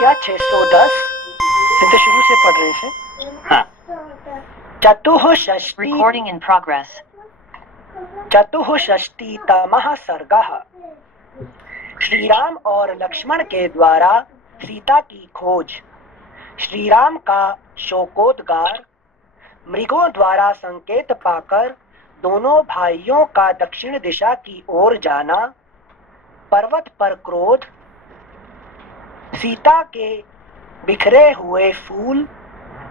संख्या 610 से शुरू से पढ़ रहे थे। हाँ। Recording in progress. चतुःषष्टितमः सर्गः। श्री राम और लक्ष्मण के द्वारा सीता की खोज, श्री राम का शोकोद्गार, मृगों द्वारा संकेत पाकर दोनों भाइयों का दक्षिण दिशा की ओर जाना, पर्वत पर क्रोध, सीता के बिखरे हुए फूल,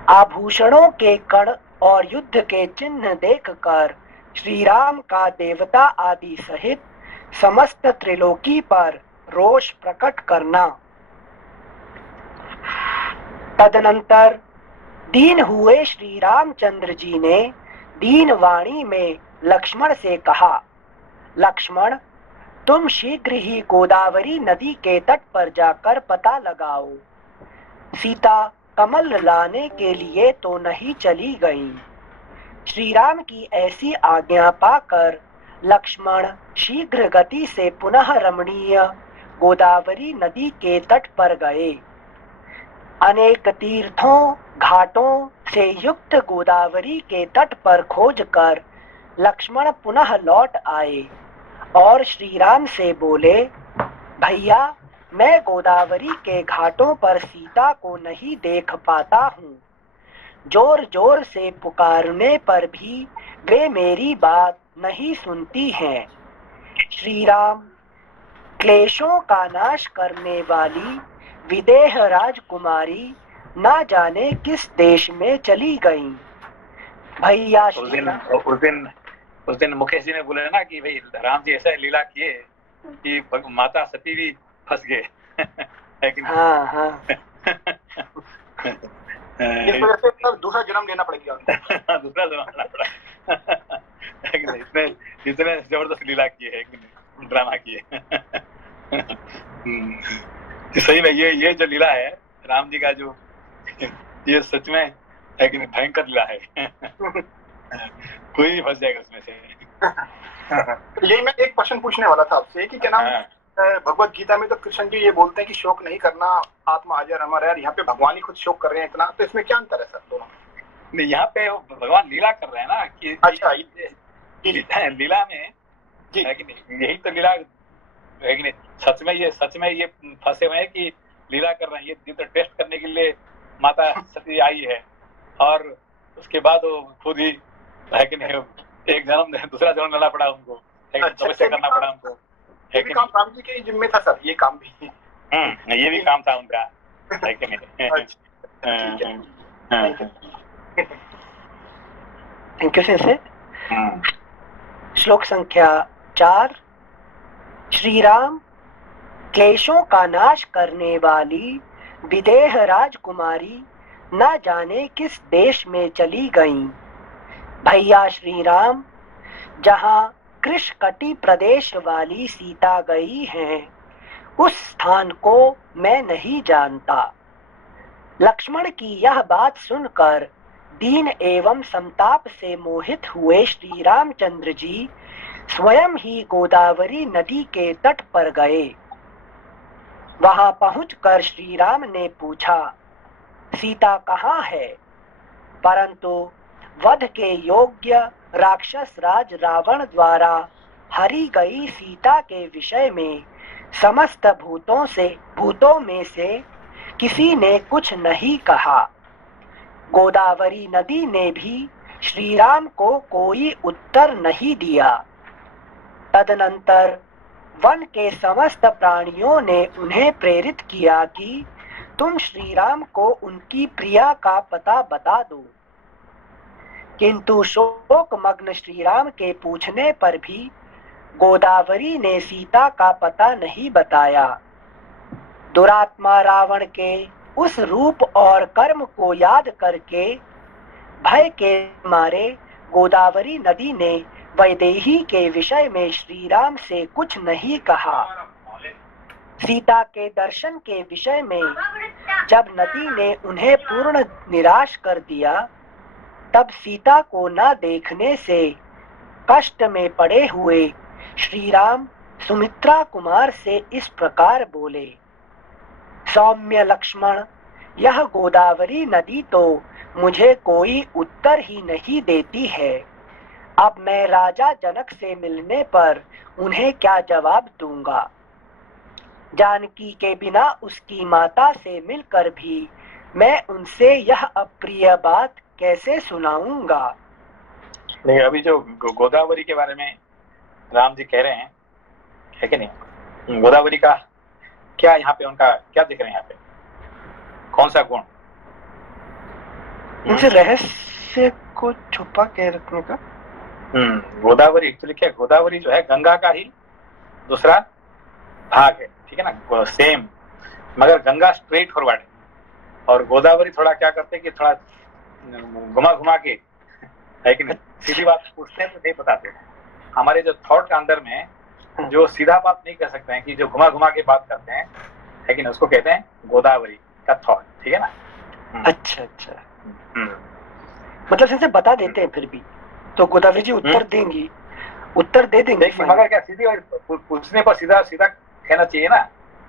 आभूषणों के कण और युद्ध के चिन्ह देखकर श्री राम का देवता आदि सहित समस्त त्रिलोकी पर रोष प्रकट करना। तदनंतर दीन हुए श्री रामचंद्र जी ने दीन वाणी में लक्ष्मण से कहा, लक्ष्मण, तुम शीघ्र ही गोदावरी नदी के तट पर जाकर पता लगाओ। सीता कमल लाने के लिए तो नहीं चली गई। श्री राम की ऐसी आज्ञा पाकर लक्ष्मण शीघ्र गति से पुनः रमणीय गोदावरी नदी के तट पर गए। अनेक तीर्थों घाटों से युक्त गोदावरी के तट पर खोज कर लक्ष्मण पुनः लौट आए और श्री राम से बोले, भैया, मैं गोदावरी के घाटों पर सीता को नहीं देख पाता हूँ। जोर जोर से पुकारने पर भी वे मेरी बात नहीं सुनती हैं। श्री राम, क्लेशों का नाश करने वाली विदेह राजकुमारी ना जाने किस देश में चली गई। भैया, उस दिन मुकेश जी ने बोला ना कि भाई राम जी ऐसा लीला किए कि माता सती भी फंस गए। हाँ हाँ। इस वजह से दूसरा जन्म लेना पड़ेगा। दूसरा जन्म लेना पड़ा। इतने जबरदस्त लीला किए है, ड्रामा किए। सही में ये जो लीला है राम जी का, जो ये सच में है कि भयंकर लीला है। कोई भी फंस जाएगा उसमें से। यही मैं एक क्वेश्चन पूछने वाला था आपसे कि क्या नाम, भगवत गीता में तो कृष्ण जी ये बोलते हैं कि शोक नहीं करना, आत्मा अजर अमर है, यहाँ पे भगवान ही खुद शोक कर रहे हैं इतना, तो इसमें क्या अंतर है सर दोनों में? यहाँ पे भगवान लीला कर रहे हैं ना कि अच्छा, लीला में जी है कि नहीं, यही तो लीला है कि नहीं। सच में ये फंसे हुए हैं कि लीला कर रहे हैं। ये तो टेस्ट करने के लिए माता सती आई है और उसके बाद वो खुद ही है कि नहीं, एक जन्म दूसरा जन्म लेना पड़ा उनको, तपस्या करना पड़ा उनको। ये भी काम राम जी के जिम्मे था सर, ये काम भी। ये भी काम था उनका, है कि नहीं। Thank you sir. श्लोक संख्या 4। श्री राम, क्लेशों का नाश करने वाली विदेह राजकुमारी ना जाने किस देश में चली गईं। भैया श्री राम, जहाँ कृष्णकटी प्रदेश वाली सीता गई हैं, उस स्थान को मैं नहीं जानता। लक्ष्मण की यह बात सुनकर दीन एवं संताप से मोहित हुए श्री रामचंद्र जी स्वयं ही गोदावरी नदी के तट पर गए। वहां पहुंचकर श्री राम ने पूछा, सीता कहाँ है? परंतु वध के योग्य राक्षस राज रावण द्वारा हरी गई सीता के विषय में समस्त भूतों में से किसी ने कुछ नहीं कहा। गोदावरी नदी ने भी श्री राम को कोई उत्तर नहीं दिया। तदनंतर वन के समस्त प्राणियों ने उन्हें प्रेरित किया कि तुम श्री राम को उनकी प्रिया का पता बता दो। किंतु शोकमग्न श्री राम के पूछने पर भी गोदावरी ने सीता का पता नहीं बताया। दुरात्मा रावण के उस रूप और कर्म को याद करके भय के मारे गोदावरी नदी ने वैदेही के विषय में श्री राम से कुछ नहीं कहा। सीता के दर्शन के विषय में जब नदी ने उन्हें पूर्ण निराश कर दिया, तब सीता को न देखने से कष्ट में पड़े हुए श्री राम सुमित्रा कुमार से इस प्रकार बोले, सौम्य लक्ष्मण, यह गोदावरी नदी तो मुझे कोई उत्तर ही नहीं देती है। अब मैं राजा जनक से मिलने पर उन्हें क्या जवाब दूंगा। जानकी के बिना उसकी माता से मिलकर भी मैं उनसे यह अप्रिय बात कैसे सुनाऊंगा। नहीं, अभी जो गोदावरी के बारे में राम जी कह रहे हैं, है कि नहीं, गोदावरी का क्या यहाँ पे उनका क्या दिख रहे हैं, यहाँ पे कौन सा गुण? उनसे रहस्य को छुपा के रखने का। गोदावरी एक्चुअली क्या, गोदावरी जो है गंगा का ही दूसरा भाग है, ठीक है ना, सेम, मगर गंगा स्ट्रेट फॉरवर्ड है और गोदावरी थोड़ा क्या करते हैं कि थोड़ा घुमा घुमा के, है कि नहीं, सीधी बात पूछते हैं तो नहीं बताते। हमारे जो थॉट के अंदर में जो सीधा बात नहीं कर सकते हैं, कि जो घुमा घुमा के बात करते हैं, है कि नहीं, उसको कहते हैं गोदावरी का थॉट, ठीक है ना। अच्छा अच्छा, मतलब सिंसे बता देते हैं फिर भी तो गोदावरी जी उत्तर देंगी, उत्तर दे देंगे, मगर क्या सीधी पूछने पर सीधा सीधा कहना चाहिए ना,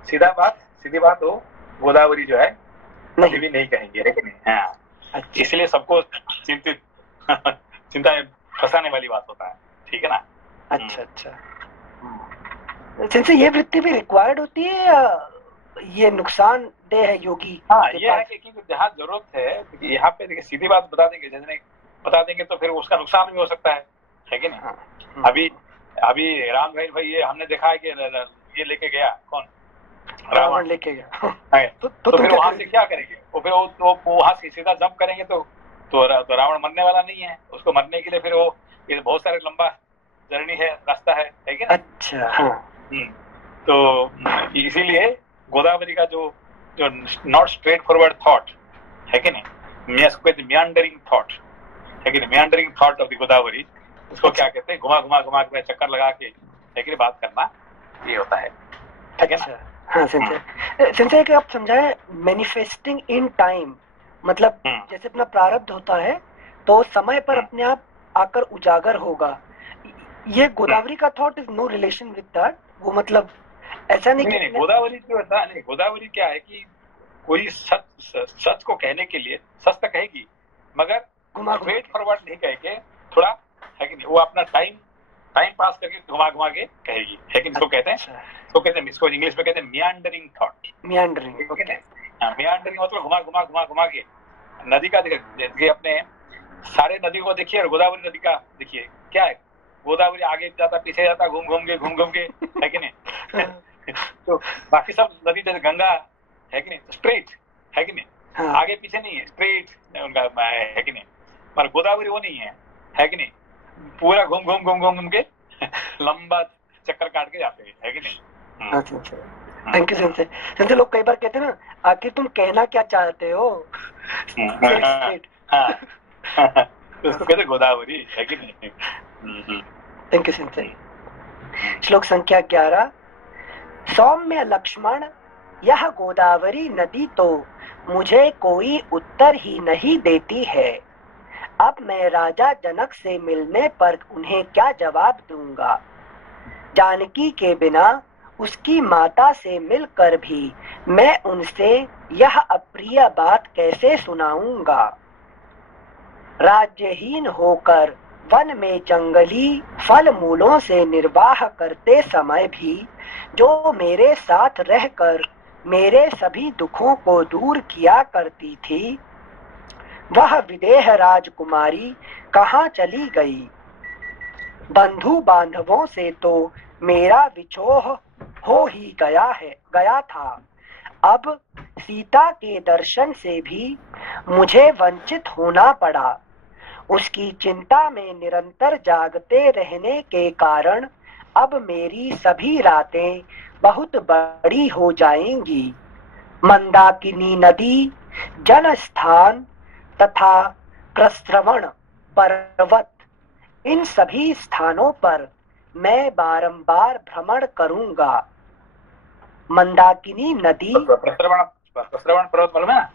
सीधा बात सीधी बात हो गोदावरी जो है कभी भी नहीं कहेंगे, है कि नहीं। हाँ, अच्छा। इसलिए सबको चिंता में फंसाने वाली बात होता है, ठीक है ना। अच्छा अच्छा, सिंसे ये वृत्ति भी रिक्वायर्ड होती है या ये नुकसानदेह है योगी? हाँ, ये है कि जहाँ जरूरत है, यहाँ पे देखिए सीधी बात बता देंगे, जैसे बता देंगे तो फिर उसका नुकसान भी हो सकता है कि नहीं। अभी राम भाई ये हमने देखा है कि ये लेके गया कौन, रावण लेके गया तो फिर वहां से क्या करेंगे, वो फिर वो वहां से सीधा जंप करेंगे तो रावण मरने वाला नहीं है, उसको मरने के लिए फिर वो ये बहुत सारे लंबा जर्नी है, रास्ता है कि नहीं। अच्छा, तो इसीलिए गोदावरी का जो नॉट स्ट्रेट फॉरवर्ड थॉट, है कि नहीं, मियांडरिंग थॉट, है कि नहीं, meandering thought of the Godavari, उसको क्या कहते हैं, घुमा घुमा घुमा के चक्कर लगा के, है कि नहीं, बात करना, ये होता है, ठीक है ना। हाँ संजय कि आप समझाए मैनिफेस्टिंग इन टाइम, मतलब जैसे अपना प्रारब्ध होता है तो समय पर अपने आप आकर उजागर होगा। ये गोदावरी का thought is no relation with that, वो मतलब ऐसा नहीं, गोदावरी जो होता है, गोदावरी क्या है कि कोई सच को कहने के लिए सच तो कहेगी, मगर स्ट्रेट फॉरवर्ड नहीं कहेगी, थोड़ा, है कि नहीं, वो अपना टाइम पास करके घुमा घुमा के कहेगी, है कि इसको कहते हैं, तो कहते हैं, इसको इंग्लिश में कहते हैं meandering thought. Meandering, okay. Meandering मतलब घुमा के नदी का देखिए, अपने सारे नदी को देखिए और गोदावरी नदी का देखिए, क्या है, गोदावरी आगे जाता पीछे जाता घूम घूम के, है कि नहीं। तो बाकी सब नदी जैसे गंगा, है कि नहीं, स्ट्रेट, है कि नहीं, आगे पीछे नहीं है, स्ट्रेट उनका, है कि नहीं, पर गोदावरी वो नहीं है कि नहीं, पूरा घूम के लंबा चक्कर काट के जाते हैं, है कि नहीं। अच्छा, थैंक यू संजय। लोग कई बार कहते हैं ना, आखिर तुम कहना क्या चाहते हो। उसको कहते गोदावरी, है कि नहीं। Thank you Sanjay. श्लोक संख्या 11। सौम्य लक्ष्मण, यह गोदावरी नदी तो मुझे कोई उत्तर ही नहीं देती है। अब मैं राजा जनक से मिलने पर उन्हें क्या जवाब दूंगा। जानकी के बिना उसकी माता से मिलकर भी मैं उनसे यह अप्रिय बात कैसे सुनाऊंगा। राज्यहीन होकर वन में जंगली फल मूलों से निर्वाह करते समय भी जो मेरे साथ रहकर मेरे सभी दुखों को दूर किया करती थी, वह विदेह राजकुमारी कहाँ चली गई। बंधु बांधवों से तो मेरा विछोह हो ही गया था। अब सीता के दर्शन से भी मुझे वंचित होना पड़ा। उसकी चिंता में निरंतर जागते रहने के कारण अब मेरी सभी रातें बहुत बड़ी हो जाएंगी। मंदाकिनी नदी, जनस्थान तथा प्रस्रवण पर्वत, इन सभी स्थानों पर मैं बारंबार भ्रमण करूंगा। मंदाकिनी नदी, प्रस्रवण पर्वत मालूम है?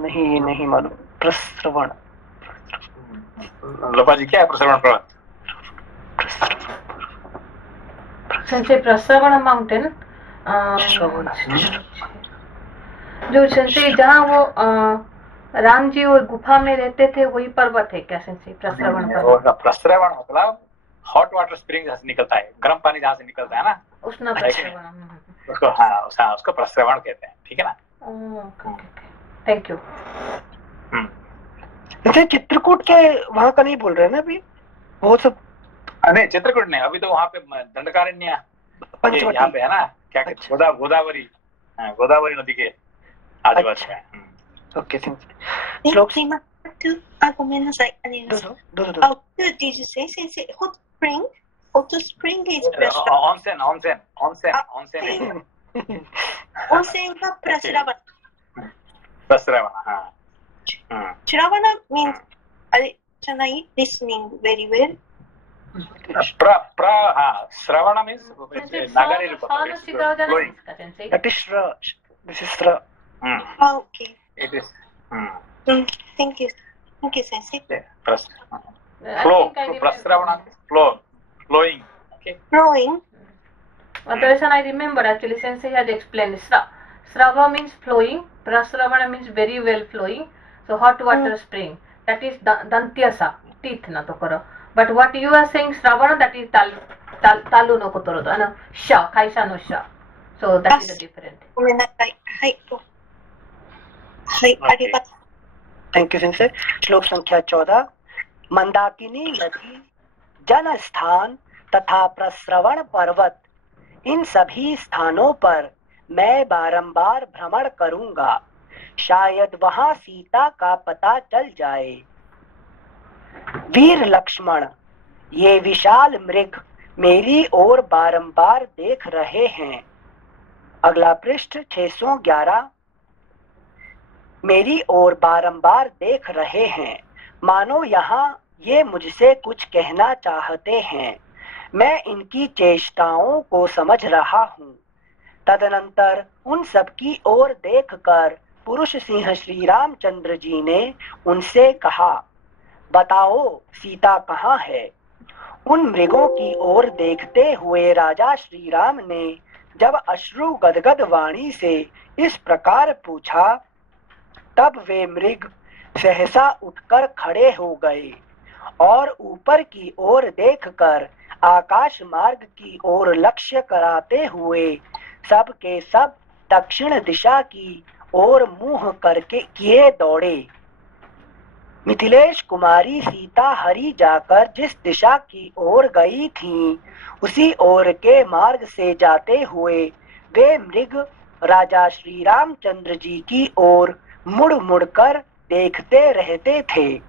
नहीं मालूम। प्रस्रवण, लोपा जी क्या है प्रस्रवण पर्वत? प्रस्रवण माउंटेन जो सेंसे जहाँ वो राम जी वो गुफा में रहते थे वही पर्वत है क्या सेंसे? प्रस्रवण पर्वत। प्रस्रवण मतलब हॉट वाटर स्प्रिंग जहाँ से निकलता है, गर्म पानी जहाँ से निकलता है ना, उष्ण प्रस्रवण, उसको हाँ उसको प्रस्रवण कहते हैं। ठीक है ना? Thank you. जैसे चित्रकूट के वहाँ का नहीं बोल रहे ना अभी, वो सब नहीं चित्रकूट नहीं, अभी तो वहाँ पे दंडकारण्य यहाँ पे है ना, क्या कहते हैं, गोदावरी, गोदावरी नदी के आजू-बाजू है। Okay thank you. ごめんなさい。How did you say sensei? Hot spring? Hot spring is pressure. 温泉がプラスラバナ。プラスラバナ。チュラバナ means あれじゃない listening very well. Shravana means nagare flowing. That is Shra. This is Shra. Okay. It is. Thank you. Thank you, sensei. Flow. Prasravana. Flowing. Okay. Flowing. Otherwise, I remember actually sensei has explained. Srava means flowing. Prasravana means very well flowing. So hot water spring. That is dantyasa. Teeth na to karo. But what you are saying, Shravana, that is talu no kotoro. Ano, sha, kaisa no sha. So that is a different. Thank you, Sensei. श्लोक संख्या 14। मंदाकिनी नदी, जन स्थान तथा प्रस्रवण पर्वत, इन सभी स्थानों पर मैं बारंबार भ्रमण करूंगा, शायद वहां सीता का पता चल जाए। वीर लक्ष्मण, ये विशाल मृग मेरी ओर बारंबार देख रहे हैं। अगला पृष्ठ 611। मेरी ओर बारंबार देख रहे हैं, मानो यहाँ ये मुझसे कुछ कहना चाहते हैं। मैं इनकी चेष्टाओं को समझ रहा हूँ। तदनंतर उन सब की ओर देखकर पुरुष सिंह श्री रामचंद्र जी ने उनसे कहा, बताओ सीता कहाँ है? उन मृगों की ओर देखते हुए राजा श्री राम ने जब अश्रु गदगद वाणी से इस प्रकार पूछा, तब वे मृग सहसा उठकर खड़े हो गए और ऊपर की ओर देखकर आकाश मार्ग की ओर लक्ष्य कराते हुए सब के सब दक्षिण दिशा की ओर मुंह करके किए दौड़े। मिथिलेश कुमारी सीता हरि जाकर जिस दिशा की ओर गई थीं, उसी ओर के मार्ग से जाते हुए वे मृग राजा श्री रामचंद्र जी की ओर मुड़ मुड़ कर देखते रहते थे।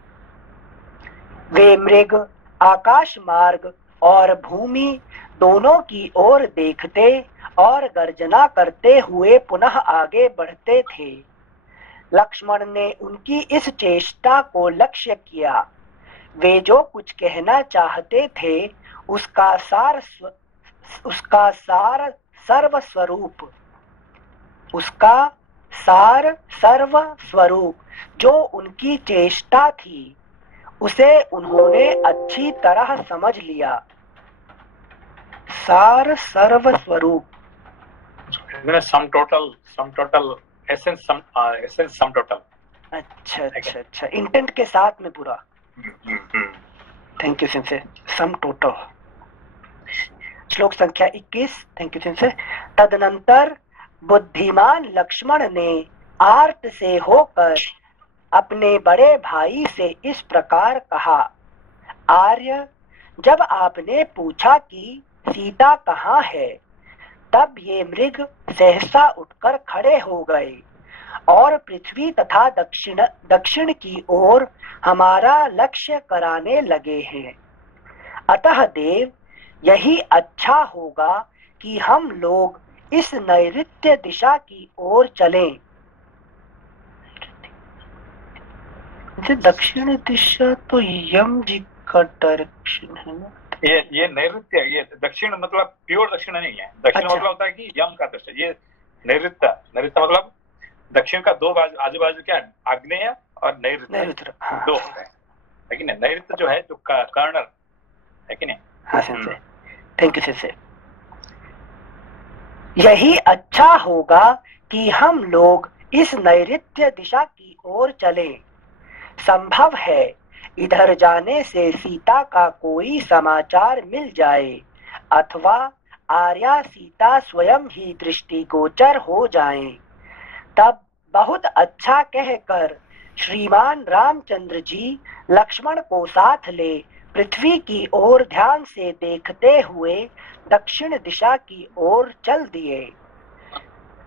वे मृग आकाश मार्ग और भूमि दोनों की ओर देखते और गर्जना करते हुए पुनः आगे बढ़ते थे। लक्ष्मण ने उनकी इस चेष्टा को लक्ष्य किया। वे जो कुछ कहना चाहते थे उसका सार सर्वस्वरूप जो उनकी चेष्टा थी उसे उन्होंने अच्छी तरह समझ लिया। सार सर्वस्वरूप sum total essence sum total. अच्छा इंटेंट के साथ में पूरा। थैंक यू सेंसे। Sum total. श्लोक संख्या 21। थैंक यू सेंसे। तदनंतर बुद्धिमान लक्ष्मण ने आर्त से होकर अपने बड़े भाई से इस प्रकार कहा, आर्य, जब आपने पूछा कि सीता कहाँ है, तब ये मृग सहसा उठकर खड़े हो गए और पृथ्वी तथा दक्षिण की ओर हमारा लक्ष्य कराने लगे हैं। अतः देव, यही अच्छा होगा कि हम लोग इस नैऋत्य दिशा की ओर चलें। दक्षिण दिशा तो यम जी का डायरेक्शन है ना। ये नैऋत्य, ये दक्षिण मतलब प्योर दक्षिण नहीं है। दक्षिण मतलब होता है कि यम का दक्षिण। ये नैऋत्य मतलब दक्षिण का दो बाजू, आजू बाजू क्या, आग्नेय और नैऋत्य दो है। लेकिन नैऋत्य जो है, जो कर्नल है कि नहीं। हाँ सेंसे। Thank you sense. यही अच्छा होगा कि हम लोग इस नैऋत्य दिशा की ओर चलें। संभव है इधर जाने से सीता का कोई समाचार मिल जाए अथवा आर्या सीता स्वयं ही दृष्टिगोचर हो जाएं। तब बहुत अच्छा कहकर श्रीमान रामचंद्र जी लक्ष्मण को साथ ले पृथ्वी की ओर ध्यान से देखते हुए दक्षिण दिशा की ओर चल दिए।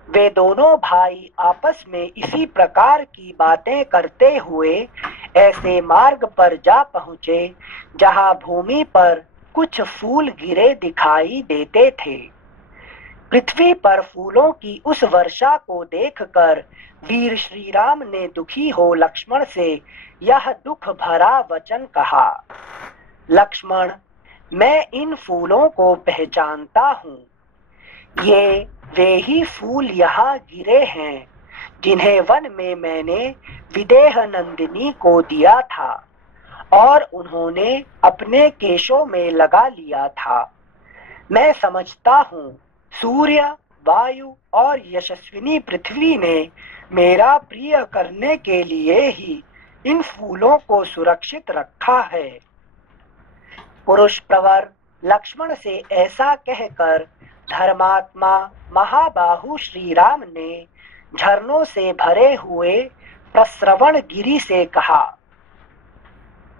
वे दोनों भाई आपस में इसी प्रकार की बातें करते हुए ऐसे मार्ग पर जा पहुंचे जहां भूमि पर कुछ फूल गिरे दिखाई देते थे। पृथ्वी पर फूलों की उस वर्षा को देखकर वीर श्री राम ने दुखी हो लक्ष्मण से यह दुख भरा वचन कहा, लक्ष्मण, मैं इन फूलों को पहचानता हूँ। ये वे ही फूल यहाँ गिरे हैं जिन्हें वन में मैंने विदेह नंदिनी को दिया था और उन्होंने अपने केशों में लगा लिया था। मैं समझता हूँ सूर्य, वायु और यशस्विनी पृथ्वी ने मेरा प्रिय करने के लिए ही इन फूलों को सुरक्षित रखा है। पुरुष प्रवर लक्ष्मण से ऐसा कहकर धर्मात्मा महाबाहु श्री राम ने झरनों से भरे हुए प्रस्रवण गिरि से कहा,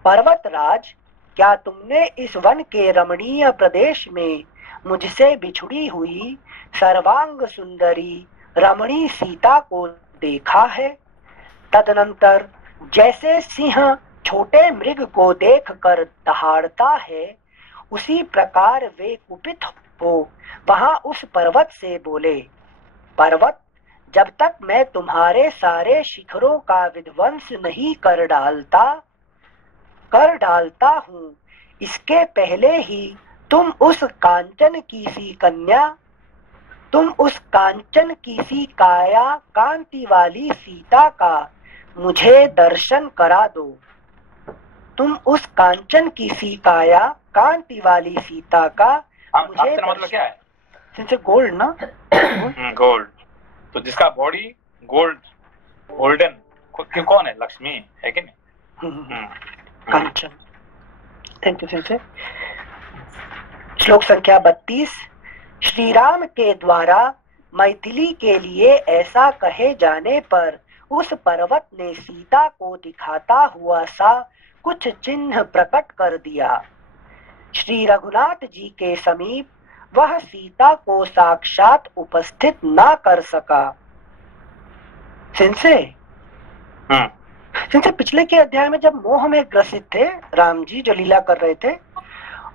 पर्वतराज, क्या तुमने इस वन के रमणीय प्रदेश में मुझसे बिछुड़ी हुई सर्वांग सुंदरी रमणी सीता को देखा है? तदनंतर जैसे सिंह छोटे मृग को देखकर दहाड़ता है, उसी प्रकार वे कुपित हो वहां उस पर्वत से बोले, पर्वत, जब तक मैं तुम्हारे सारे शिखरों का विध्वंस नहीं कर डालता हूँ, इसके पहले ही तुम उस कांचन की सी काया कांति वाली सीता का मुझे दर्शन करा दो। तुम उस कांचन की सी काया कांति वाली सीता का मुझे मतलब क्या है? सिंस गोल्ड ना गोल्ड, तो जिसका बॉडी गोल्डन कौन है? लक्ष्मी है कि नहीं? कांचन। थैंक यू सिंस। श्लोक संख्या 32। श्री राम के द्वारा मैथिली के लिए ऐसा कहे जाने पर उस पर्वत ने सीता को दिखाता हुआ सा कुछ चिन्ह प्रकट कर दिया। श्री रघुनाथ जी के समीप वह सीता को साक्षात उपस्थित ना कर सका। सिंसे पिछले के अध्याय में जब मोह में ग्रसित थे राम जी, जो लीला कर रहे थे,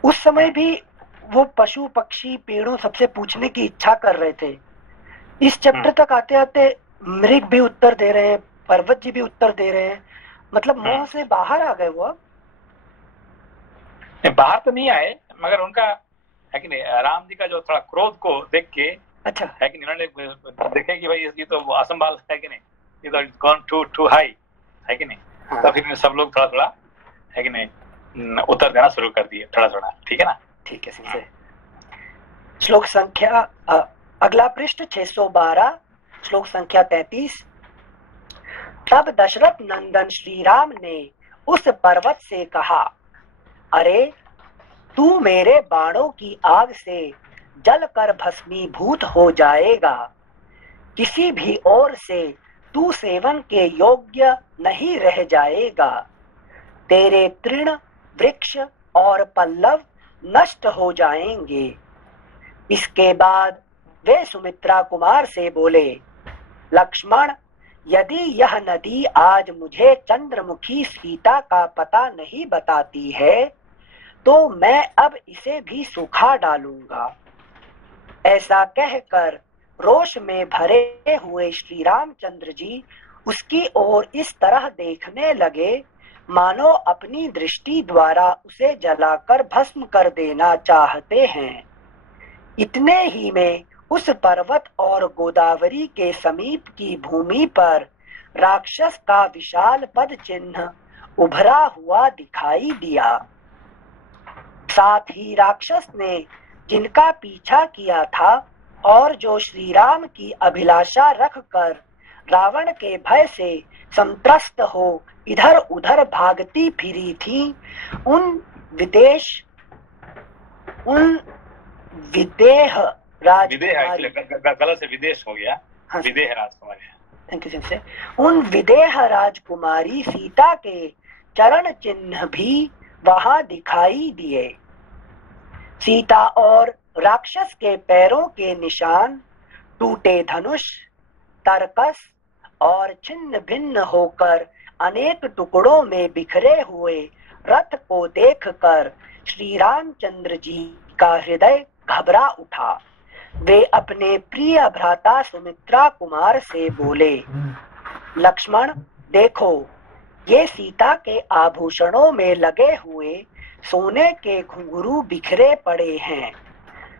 उस समय भी वो पशु पक्षी पेड़ों सबसे पूछने की इच्छा कर रहे थे। इस चैप्टर तक आते आते मृग भी उत्तर दे रहे हैं, पर्वत जी भी उत्तर दे रहे हैं, मतलब मोह से बाहर आ गए वो। अब बाहर तो नहीं आए, मगर उनका है कि नहीं, राम जी का जो थोड़ा क्रोध को देख के, अच्छा है कि नहीं, उन्होंने देखे कि भाई ये तो असंभाल है कि नहीं, ये तो गॉन टू हाई है कि नहीं। हाँ। तो फिर सब लोग थोड़ा थोड़ा है कि नहीं उत्तर देना शुरू कर दिए, थोड़ा थोड़ा। ठीक है ना? ठीक है सिंह। श्लोक संख्या अगला पृष्ठ 612, श्लोक संख्या 33। तब दशरथ नंदन श्री राम ने उस पर्वत से कहा, अरे तू मेरे बाणों की आग से जलकर भस्मीभूत हो जाएगा। किसी भी ओर से तू सेवन के योग्य नहीं रह जाएगा। तेरे तृण, वृक्ष और पल्लव नष्ट हो जाएंगे। इसके बाद वे सुमित्रा कुमार से बोले, लक्ष्मण, यदि यह नदी आज मुझे चंद्रमुखी सीता का पता नहीं बताती है, तो मैं अब इसे भी सुखा डालूंगा। ऐसा कहकर रोष में भरे हुए श्री रामचंद्र जी उसकी ओर इस तरह देखने लगे मानो अपनी दृष्टि द्वारा उसे जलाकर भस्म कर देना चाहते हैं। इतने ही में उस पर्वत और गोदावरी के समीप की भूमि पर राक्षस का विशाल पद चिन्ह उभरा हुआ दिखाई दिया। साथ ही राक्षस ने जिनका पीछा किया था और जो श्री राम की अभिलाषा रखकर रावण के भय से संत्रस्त हो इधर उधर भागती फिरी थी, उन विदेह राजकुमारी, गलत से विदेश हो गया, हाँ, विदेह राजकुमारी, थैंक यू से, उन विदेह राजकुमारी सीता के चरण चिन्ह भी वहां दिखाई दिए। सीता और राक्षस के पैरों के निशान, टूटे धनुष, तरकस और छिन्न भिन्न होकर अनेक टुकड़ों में बिखरे हुए रथ को देखकर श्री रामचंद्र जी का हृदय घबरा उठा। वे अपने प्रिय भ्राता सुमित्रा कुमार से बोले, लक्ष्मण देखो, ये सीता के आभूषणों में लगे हुए सोने के घुंघरू बिखरे पड़े हैं।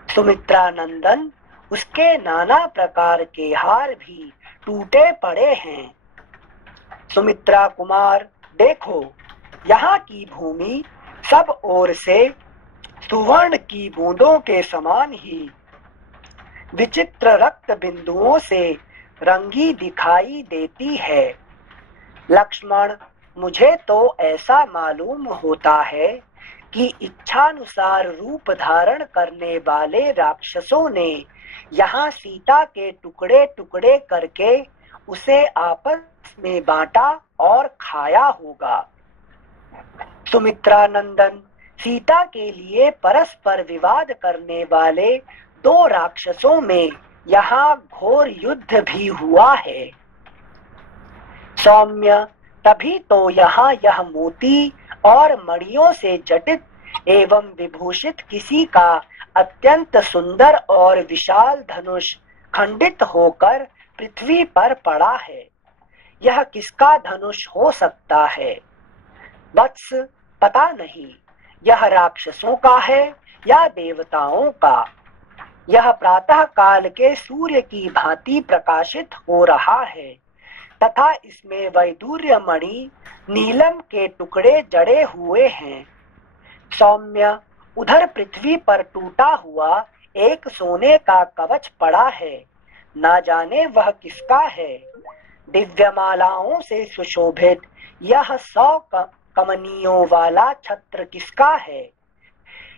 सुमित्रा नंदन, उसके नाना प्रकार के हार भी टूटे पड़े हैं। सुमित्रा कुमार देखो, यहाँ की भूमि सब ओर से सुवर्ण की बूंदों के समान ही विचित्र रक्त बिंदुओं से रंगी दिखाई देती है। लक्ष्मण, मुझे तो ऐसा मालूम होता है कि इच्छानुसार रूप धारण करने वाले राक्षसों ने यहाँ सीता के टुकड़े टुकड़े करके उसे आपस में बांटा और खाया होगा। सुमित्रा नंदन, सीता के लिए परस्पर विवाद करने वाले दो राक्षसों में यहाँ घोर युद्ध भी हुआ है। सौम्य, तभी तो यहाँ यह मोती और मणियों से जटित एवं विभूषित किसी का अत्यंत सुंदर और विशाल धनुष खंडित होकर पृथ्वी पर पड़ा है। यह किसका धनुष हो सकता है? वत्स, पता नहीं यह राक्षसों का है या देवताओं का। यह प्रातः काल के सूर्य की भांति प्रकाशित हो रहा है तथा इसमें वैदूर्य मणि नीलम के टुकड़े जड़े हुए हैं। सौम्य, उधर पृथ्वी पर टूटा हुआ एक सोने का कवच पड़ा है, ना जाने वह किसका है। दिव्यमालाओं से सुशोभित यह 100 कमनियों वाला छत्र किसका है?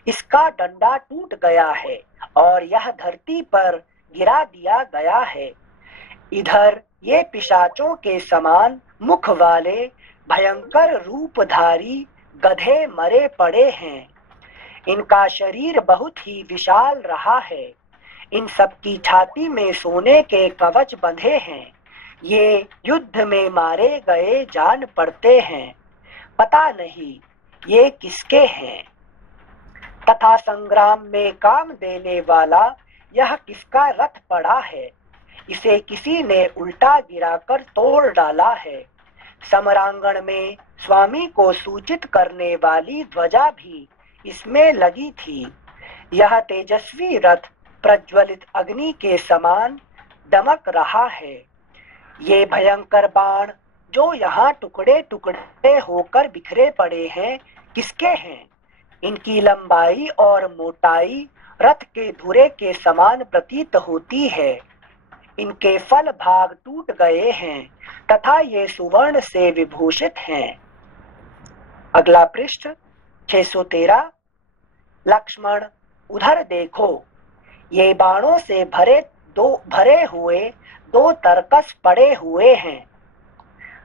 इसका डंडा टूट गया है और यह धरती पर गिरा दिया गया है। इधर ये पिशाचों के समान मुख वाले भयंकर रूपधारी गधे मरे पड़े हैं। इनका शरीर बहुत ही विशाल रहा है। इन सब की छाती में सोने के कवच बंधे हैं। ये युद्ध में मारे गए जान पड़ते हैं। पता नहीं ये किसके हैं। तथा संग्राम में काम देने वाला यह किसका रथ पड़ा है? इसे किसी ने उल्टा गिराकर तोड़ डाला है। समरांगण में स्वामी को सूचित करने वाली ध्वजा भी इसमें लगी थी। यह तेजस्वी रथ प्रज्वलित अग्नि के समान दमक रहा है। ये भयंकर बाण जो यहाँ टुकड़े टुकड़े होकर बिखरे पड़े हैं, किसके हैं? इनकी लंबाई और मोटाई रथ के धुरे के समान प्रतीत होती है। इनके फल भाग टूट गए हैं तथा ये सुवर्ण से विभूषित हैं। अगला पृष्ठ 613। लक्ष्मण, उधर देखो, ये बाणों से भरे हुए दो तरकस पड़े हुए हैं।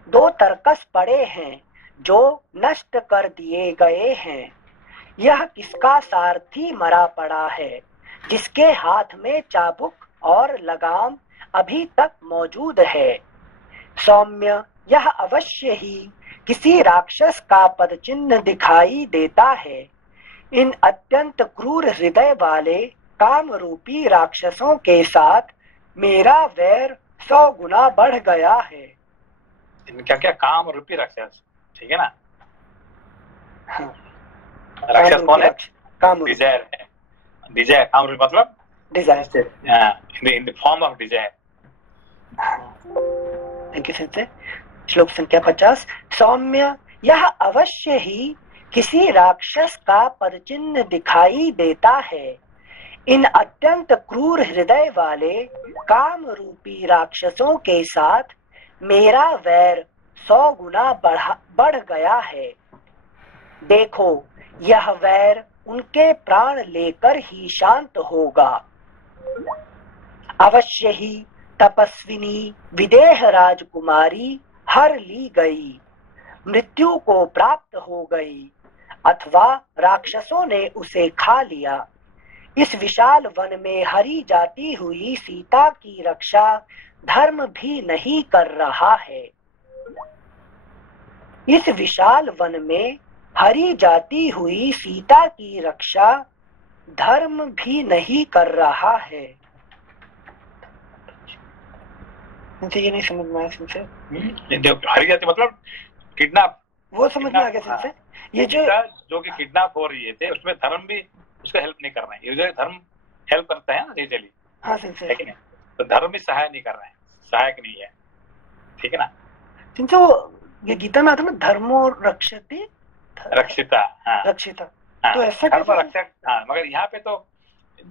दो तरकस पड़े हैं जो नष्ट कर दिए गए हैं। यह किसका सारथी मरा पड़ा है, जिसके हाथ में चाबुक और लगाम अभी तक मौजूद है। सौम्य, यह अवश्य ही किसी राक्षस का पदचिन्ह दिखाई देता है। इन अत्यंत क्रूर हृदय वाले काम रूपी राक्षसों के साथ मेरा वैर 100 गुना बढ़ गया है। क्या क्या काम रूपी राक्षस, ठीक है ना? हाँ। राक्षस कौन है? काम डिजायर है। डिजायर, काम रूपी मतलब desire, in the form of desire. Thank you sir. श्लोक संख्या 50। सौम्य, यह अवश्य ही किसी राक्षस का पदचिन्ह दिखाई देता है। इन अत्यंत क्रूर हृदय वाले काम रूपी राक्षसों के साथ मेरा वैर 100 गुना बढ़ गया है। देखो, यह वैर उनके प्राण लेकर ही शांत होगा। अवश्य ही तपस्विनी विदेह राजकुमारी हर ली गई, मृत्यु को प्राप्त हो गई, अथवा राक्षसों ने उसे खा लिया। इस विशाल वन में हरी जाती हुई सीता की रक्षा धर्म भी नहीं कर रहा है। इस विशाल वन में हरी जाती हुई सीता की रक्षा धर्म भी नहीं कर रहा है। मुझे ये नहीं समझ में आया सिंसे। हरी जाती मतलब किडनैप, वो समझ में आ गया सिंसे। ये जो कि किडनैप हो रही है उसमें धर्म भी उसको हेल्प नहीं कर रहे हैं। यूजुअली धर्म हेल्प करता है ना यूजुअली, हाँ सिंसे, है कि नहीं? तो धर्म भी सहाय नहीं कर रहे हैं, सहायक नहीं है, ठीक है ना। सिंसे वो ये गीता में आता है ना, धर्मो रक्षति रक्षिता, हाँ रक्षिता, हाँ, तो ऐसा धर्म रक्षक, हाँ। मगर यहाँ पे तो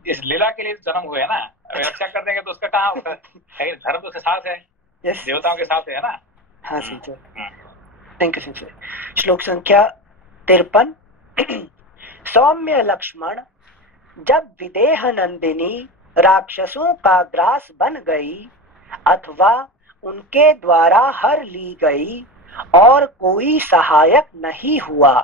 इस लीला के लिए जन्म हुए ना, रक्षा कर देंगे तो उसका कहाँ होता है? धर्म तो उसके साथ है, देवताओं के साथ है ना। हाँ सिंसे, थैंक यू सिंसे। श्लोक संख्या 53। सौम्य लक्ष्मण, जब विदेह नंदिनी राक्षसों का ग्रास बन गई अथवा उनके द्वारा हर ली गई और कोई सहायक नहीं हुआ,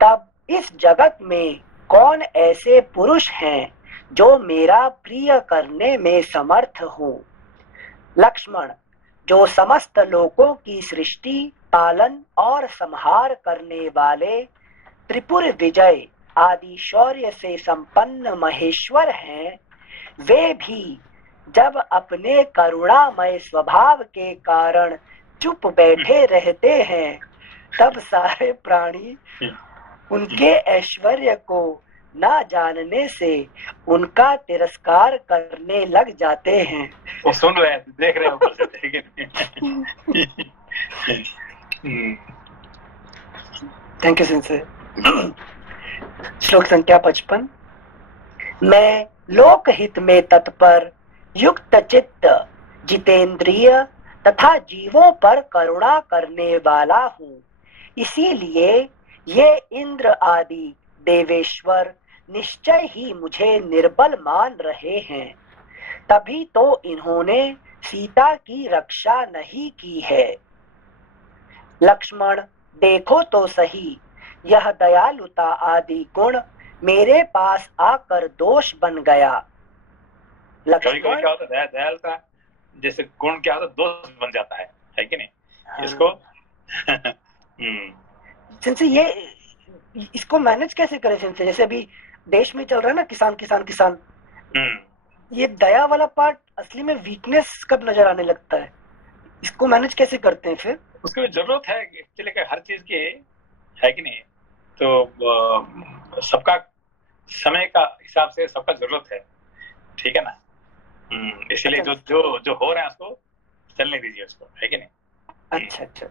तब इस जगत में कौन ऐसे पुरुष हैं जो मेरा प्रिय करने में समर्थ हो? लक्ष्मण, जो समस्त लोकों की सृष्टि, पालन और संहार करने वाले त्रिपुर विजय आदि शौर्य से संपन्न महेश्वर हैं, वे भी जब अपने करुणामय स्वभाव के कारण चुप बैठे रहते हैं, तब सारे प्राणी उनके ऐश्वर्य को ना जानने से उनका तिरस्कार करने लग जाते हैं। वो सुन रहे हैं, देख रहे हो, ठीक है। थैंक यू सिंसे। श्लोक संख्या 55। मैं लोकहित में तत्पर, युक्त चित्त, जितेंद्रिय तथा जीवों पर करुणा करने वाला हूँ। इसीलिए ये इंद्र आदि देवेश्वर निश्चय ही मुझे निर्बल मान रहे हैं। तभी तो इन्होंने सीता की रक्षा नहीं की है। लक्ष्मण, देखो तो सही, यह दयालुता आदि गुण मेरे पास आकर दोष बन गया। लक्ष्मण, क्या होता है दयालुता जैसे गुण क्या होता है, दोष बन जाता है कि नहीं? हाँ। इसको सिंसे ये इसको मैनेज कैसे करें सिंसे? जैसे अभी देश में चल रहा है ना, किसान किसान किसान, ये दया वाला पार्ट असली में वीकनेस कब नजर आने लगता है? इसको मैनेज कैसे करते हैं फिर? उसकी जरूरत है एक्चुअली हर चीज की, है कि नहीं? तो सबका समय का हिसाब से सबका जरूरत है, ठीक है ना। इसलिए जो जो जो हो रहा है उसको चलने दीजिए उसको, है कि नहीं? अच्छा अच्छा,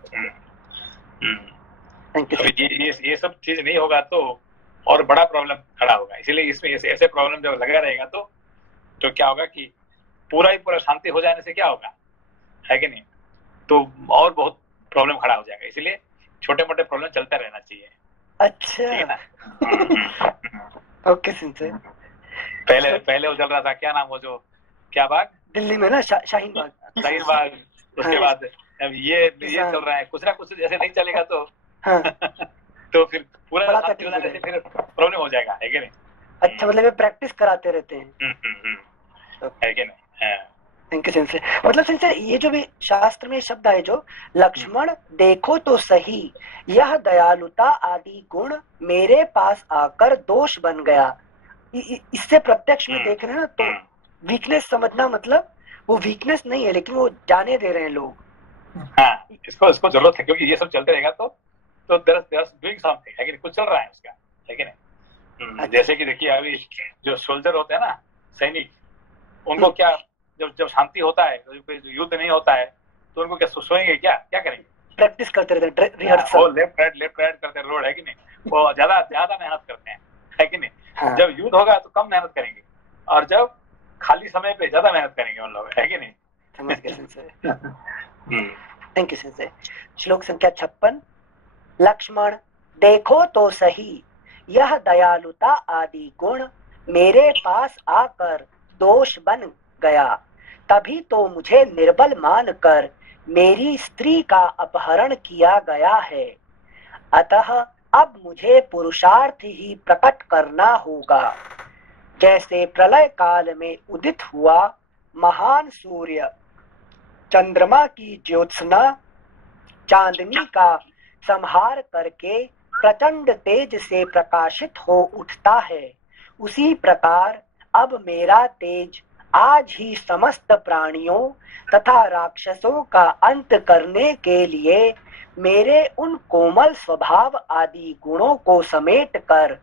ये सब चीज नहीं होगा तो और बड़ा प्रॉब्लम खड़ा होगा। इसीलिए इसमें ऐसे प्रॉब्लम जब लगा रहेगा तो क्या होगा कि पूरा ही पूरा शांति हो जाने से क्या होगा, है कि नहीं? तो और बहुत प्रॉब्लम खड़ा हो जाएगा। इसीलिए छोटे मोटे प्रॉब्लम चलता रहना चाहिए। अच्छा, ओके सिंसे। पहले वो चल रहा था, क्या नाम वो जो क्या बाग दिल्ली में ना, शाहीन बाग। शाहीन बाग, उसके बाद अब ये चल रहा है। कुछ ना कुछ ऐसे नहीं चलेगा तो हाँ। तो फिर पूरा शांति हो जाने से फिर प्रॉब्लम हो जाएगा, है कि नहीं? अच्छा, मतलब ये प्रैक्टिस कराते रहते हैं, है कि नहीं? थैंक यू सिंसे। मतलब सिंसे ये जो भी शास्त्र में शब्द है जो लक्ष्मण देखो तो सही, यह दयालुता आदि गुण मेरे पास आकर दोष बन गया, इससे प्रत्यक्ष में देख रहे हैं ना, तो वीकनेस समझना मतलब वो वीकनेस नहीं है, लेकिन वो जाने दे रहे हैं लोग। हाँ, इसको जरूरत है, क्योंकि ये सब चलते रहेगा तो डूइंग समथिंग, है कि नहीं? कुछ चल रहा है उसका, है कि नहीं? जैसे कि देखिए अभी जो सोल्जर होते हैं ना, सैनिक, उनको क्या जब शांति होता है, युद्ध नहीं होता है, तो उनको क्या सोएंगे, क्या करेंगे? प्रैक्टिस करते रहते हैं, रिहर्सल, लेफ्ट राइट करते रोड, है कि नहीं? वो ज्यादा मेहनत करते हैं, है कि नहीं? जब युद्ध होगा तो कम मेहनत करेंगे, और जब खाली समय पे ज्यादा मेहनत करेंगे उन लोग, है कि नहीं? समझ गए सेंसे। Thank you sense. श्लोक संख्या 56। लक्ष्मण देखो तो सही, यह दयालुता आदि गुण मेरे पास आकर दोष बन गया, तभी तो मुझे निर्बल मानकर मेरी स्त्री का अपहरण किया गया है। अतः अब मुझे पुरुषार्थ ही प्रकट करना होगा। जैसे प्रलय काल में उदित हुआ महान सूर्य चंद्रमा की ज्योत्सना चांदनी का संहार करके प्रचंड तेज से प्रकाशित हो उठता है, उसी प्रकार अब मेरा तेज आज ही समस्त प्राणियों तथा राक्षसों का अंत करने के लिए मेरे उन कोमल स्वभाव आदि गुणों को समेटकर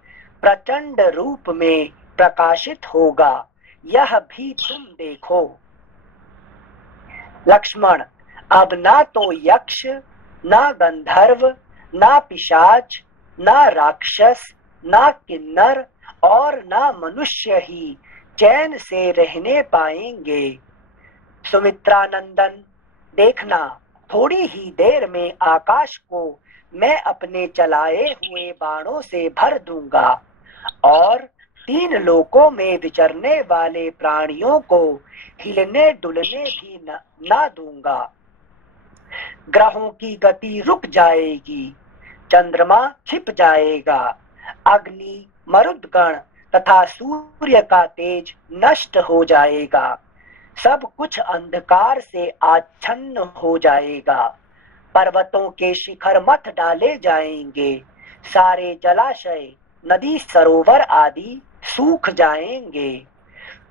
प्रचंड रूप में प्रकाशित होगा, यह भी तुम देखो। लक्ष्मण अब ना तो यक्ष, ना गंधर्व, ना पिशाच, ना राक्षस, ना किन्नर और ना मनुष्य ही चैन से रहने पाएंगे। सुमित्रानंदन देखना, थोड़ी ही देर में आकाश को मैं अपने चलाए हुए बाणों से भर दूंगा और 3 लोकों में विचरने वाले प्राणियों को हिलने डुलने भी न दूंगा। ग्रहों की गति रुक जाएगी, चंद्रमा छिप जाएगा, अग्नि, मरुदगण तथा सूर्य का तेज नष्ट हो जाएगा, सब कुछ अंधकार से आच्छन्न हो जाएगा, पर्वतों के शिखर मथ डाले जाएंगे, सारे जलाशय, नदी, सरोवर आदि सूख जाएंगे,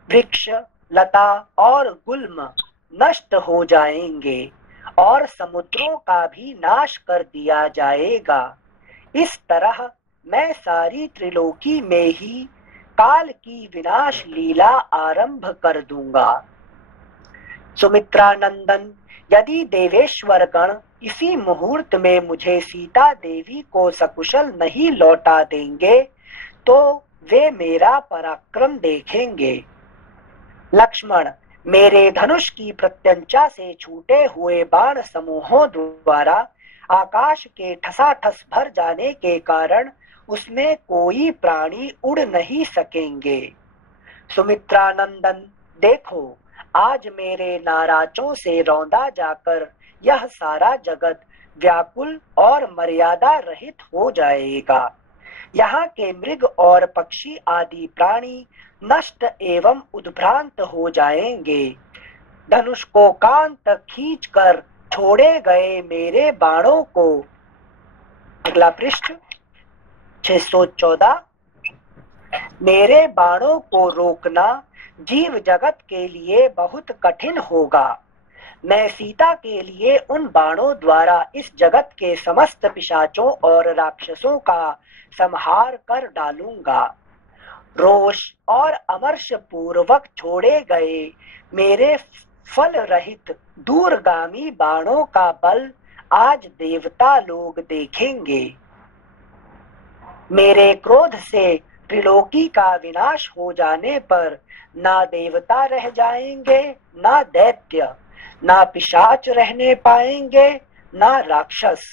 वृक्ष, लता और गुल्म नष्ट हो जाएंगे और समुद्रों का भी नाश कर दिया जाएगा। इस तरह मैं सारी त्रिलोकी में ही काल की विनाश लीला आरंभ कर दूंगा। सुमित्रानंदन यदि देवेश्वर गण इसी मुहूर्त में मुझे सीता देवी को सकुशल नहीं लौटा देंगे तो वे मेरा पराक्रम देखेंगे। लक्ष्मण मेरे धनुष की प्रत्यंचा से छूटे हुए बाण समूहों द्वारा आकाश के ठसाठस भर जाने के कारण उसमें कोई प्राणी उड़ नहीं सकेंगे। सुमित्रानंदन देखो, आज मेरे नाराजों से रौंदा जाकर यह सारा जगत व्याकुल और मर्यादा रहित हो जाएगा। यहाँ के मृग और पक्षी आदि प्राणी नष्ट एवं उद्भ्रांत हो जाएंगे। धनुष को कान तक खींचकर छोड़े गए मेरे बाणों को, अगला पृष्ठ 614, मेरे बाणों को रोकना जीव जगत के लिए बहुत कठिन होगा। मैं सीता के लिए उन बाणों द्वारा इस जगत के समस्त पिशाचों और राक्षसों का संहार कर डालूंगा। रोष और अमर्ष पूर्वक छोड़े गए मेरे फल रहित दूरगामी बाणों का बल आज देवता लोग देखेंगे। मेरे क्रोध से त्रिलोकी का विनाश हो जाने पर ना देवता रह जाएंगे, ना दैत्य, ना पिशाच रहने पाएंगे, ना राक्षस।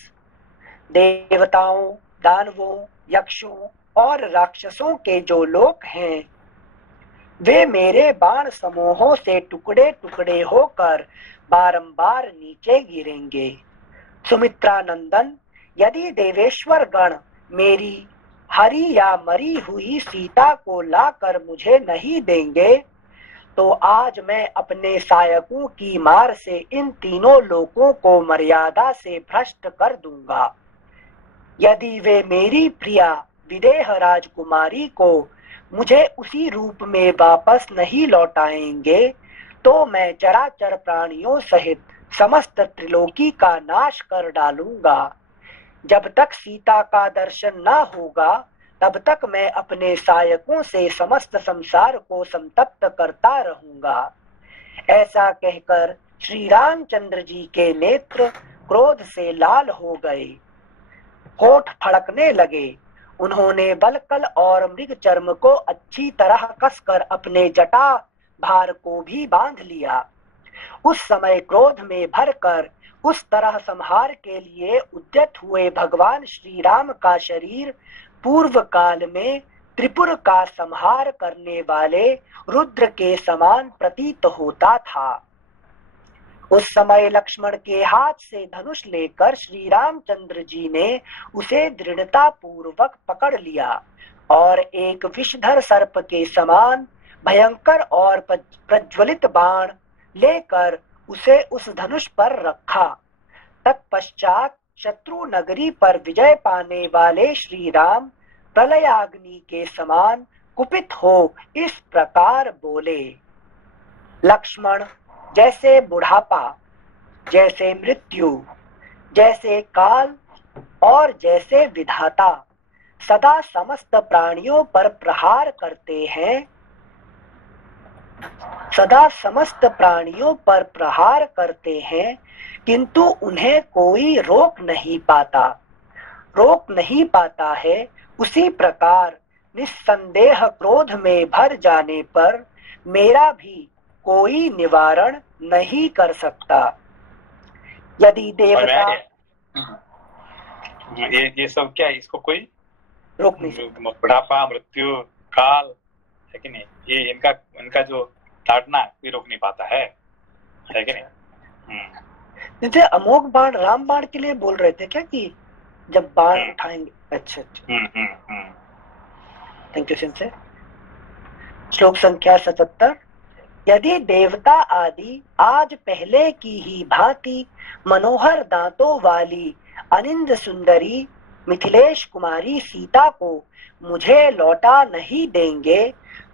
देवताओं, दानवों, यक्षों और राक्षसों के जो लोक हैं वे मेरे बाण समूहों से टुकड़े टुकड़े होकर बारंबार नीचे गिरेंगे। सुमित्रानंदन यदि देवेश्वर गण मेरी हरी या मरी हुई सीता को लाकर मुझे नहीं देंगे तो आज मैं अपने सायकों की मार से इन तीनों लोकों को मर्यादा से भ्रष्ट कर दूंगा। यदि वे मेरी प्रिया विदेह राजकुमारी को मुझे उसी रूप में वापस नहीं लौटाएंगे तो मैं चराचर प्राणियों सहित समस्त त्रिलोकी का नाश कर डालूंगा। जब तक सीता का दर्शन न होगा तब तक मैं अपने सायकों से समस्त संसार को संतप्त करता रहूंगा। ऐसा कहकर श्री रामचंद्र जी के नेत्र क्रोध से लाल हो गए, होठ फड़कने लगे उन्होंने बलकल और मृग चर्म को अच्छी तरह कसकर अपने जटा भार को भी बांध लिया। उस समय क्रोध में भरकर उस तरह संहार के लिए उद्यत हुए भगवान श्री राम का शरीर पूर्व काल में त्रिपुर का संहार करने वाले रुद्र के समान प्रतीत होता था। उस समय लक्ष्मण के हाथ से धनुष लेकर श्री रामचंद्र जी ने उसे दृढ़ता पूर्वक पकड़ लिया और एक विषधर सर्प के समान भयंकर और प्रज्वलित बाण लेकर उसे उस धनुष पर रखा। तत्पश्चात शत्रु नगरी पर विजय पाने वाले श्री राम प्रलयाग्नि के समान कुपित हो इस प्रकार बोले। लक्ष्मण, जैसे बुढ़ापा, जैसे मृत्यु, जैसे काल और जैसे विधाता सदा समस्त प्राणियों पर प्रहार करते हैं, सदा समस्त प्राणियों पर प्रहार करते हैं, किंतु उन्हें कोई रोक नहीं पाता है, उसी प्रकार निस्संदेह क्रोध में भर जाने पर मेरा भी कोई निवारण नहीं कर सकता। यदि देवता ये सब क्या है, इसको कोई रोक नहीं सकता। बुढ़ापा, मृत्यु, काल है कि नहीं, ये इनका जो ताड़ना कोई रोक नहीं पाता है कि नहीं। जैसे अमोघ बाण राम बाण के लिए बोल रहे थे क्या कि जब बाण उठाएंगे। अच्छा थैंक यू सिंसे। श्लोक संख्या 77। यदि देवता आदि आज पहले की ही भांति मनोहर दांतों वाली अनिंद सुंदरी मिथिलेश कुमारी सीता को मुझे लौटा नहीं देंगे,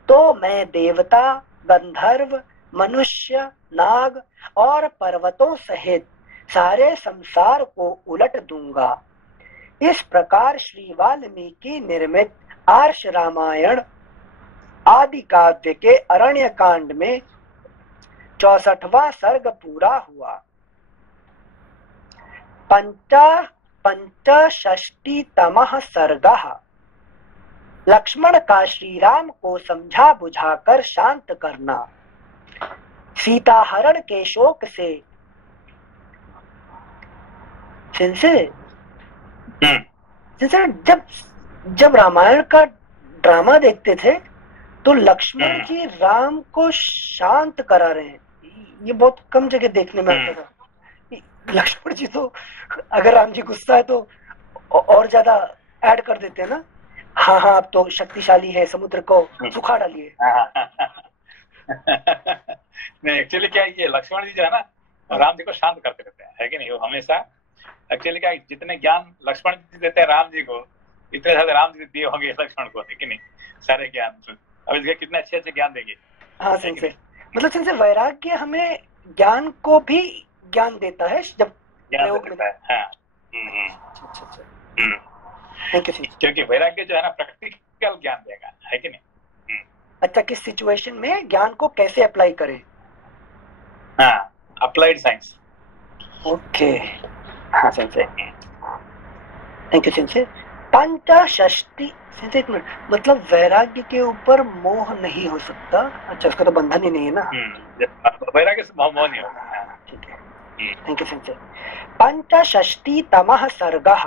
तो मैं देवता, गंधर्व, मनुष्य, नाग और पर्वतों सहित सारे संसार को उलट दूंगा। इस प्रकार श्री वाल्मीकि निर्मित आर्ष रामायण आदि काव्य के अरण्य कांड में 64वां सर्ग पूरा हुआ। पंचषष्टितमः सर्गः। लक्ष्मण का श्री राम को समझा बुझाकर शांत करना। सीता हरण के शोक से जब रामायण का ड्रामा देखते थे तो लक्ष्मण जी राम को शांत करा रहे हैं, ये बहुत कम जगह देखने में आता था। लक्ष्मण जी तो अगर राम जी गुस्सा है तो और ज्यादा ऐड कर देते हैं ना, हाँ आप तो शक्तिशाली है, समुद्र को सुखा डालिए। नहीं एक्चुअली क्या है, ये लक्ष्मण जी जो है ना राम जी को शांत करते रहते हैं, है कि नहीं। वो हमेशा एक्चुअली क्या, जितने ज्ञान लक्ष्मण जी देते हैं राम जी को, इतने ज्यादा राम जी दिए होंगे लक्ष्मण को, है कि नहीं, सारे ज्ञान। अब इसके कितने अच्छे अच्छे ज्ञान देंगे। हाँ सिंसे, मतलब सिंसे वैराग्य हमें ज्ञान को भी ज्ञान देता है जब प्रयोग में। क्योंकि वैराग्य जो है ना प्रैक्टिकल ज्ञान देगा, है कि नहीं। अच्छा, किस सिचुएशन में ज्ञान को कैसे अप्लाई करें। हाँ, अप्लाइड साइंस। ओके, हाँ सिंसे, थैंक यू सिंसे। पंचषष्टि सिंसे, एक मिनट, मतलब वैराग्य के ऊपर मोह नहीं हो सकता। अच्छा, उसका तो बंधन ही नहीं है ना। वैराग्य से मोह नहीं होगा। ठीक है, थैंक यू सिंसे। पंचषष्टितमः सर्गः।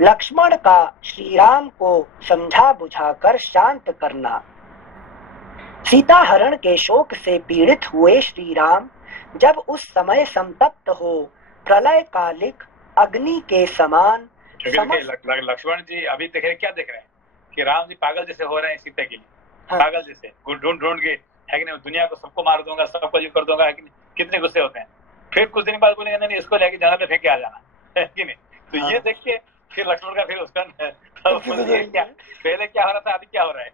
लक्ष्मण का श्री राम को समझा बुझाकर शांत करना। सीता हरण के शोक से पीड़ित हुए श्री राम जब उस समय संतप्त हो प्रलय कालिक अग्नि के समान। लक्ष्मण जी अभी देख रहे, क्या देख रहे हैं कि राम जी पागल जैसे हो रहे हैं सीता के लिए। हाँ। पागल जैसे ढूंढ के, है कि नहीं, दुनिया को सबको मार दूंगा, सबको जीव कर दूंगा, है कि नहीं। कितने गुस्से होते हैं। फिर कुछ दिन बाद बोलेंगे नहीं, इसको लेके जंगल में फेंक के आ जाना, है कि नहीं। तो हाँ। ये देख के फिर लक्ष्मण का फिर उसका क्या पहले क्या हो रहा था, अभी क्या हो रहा है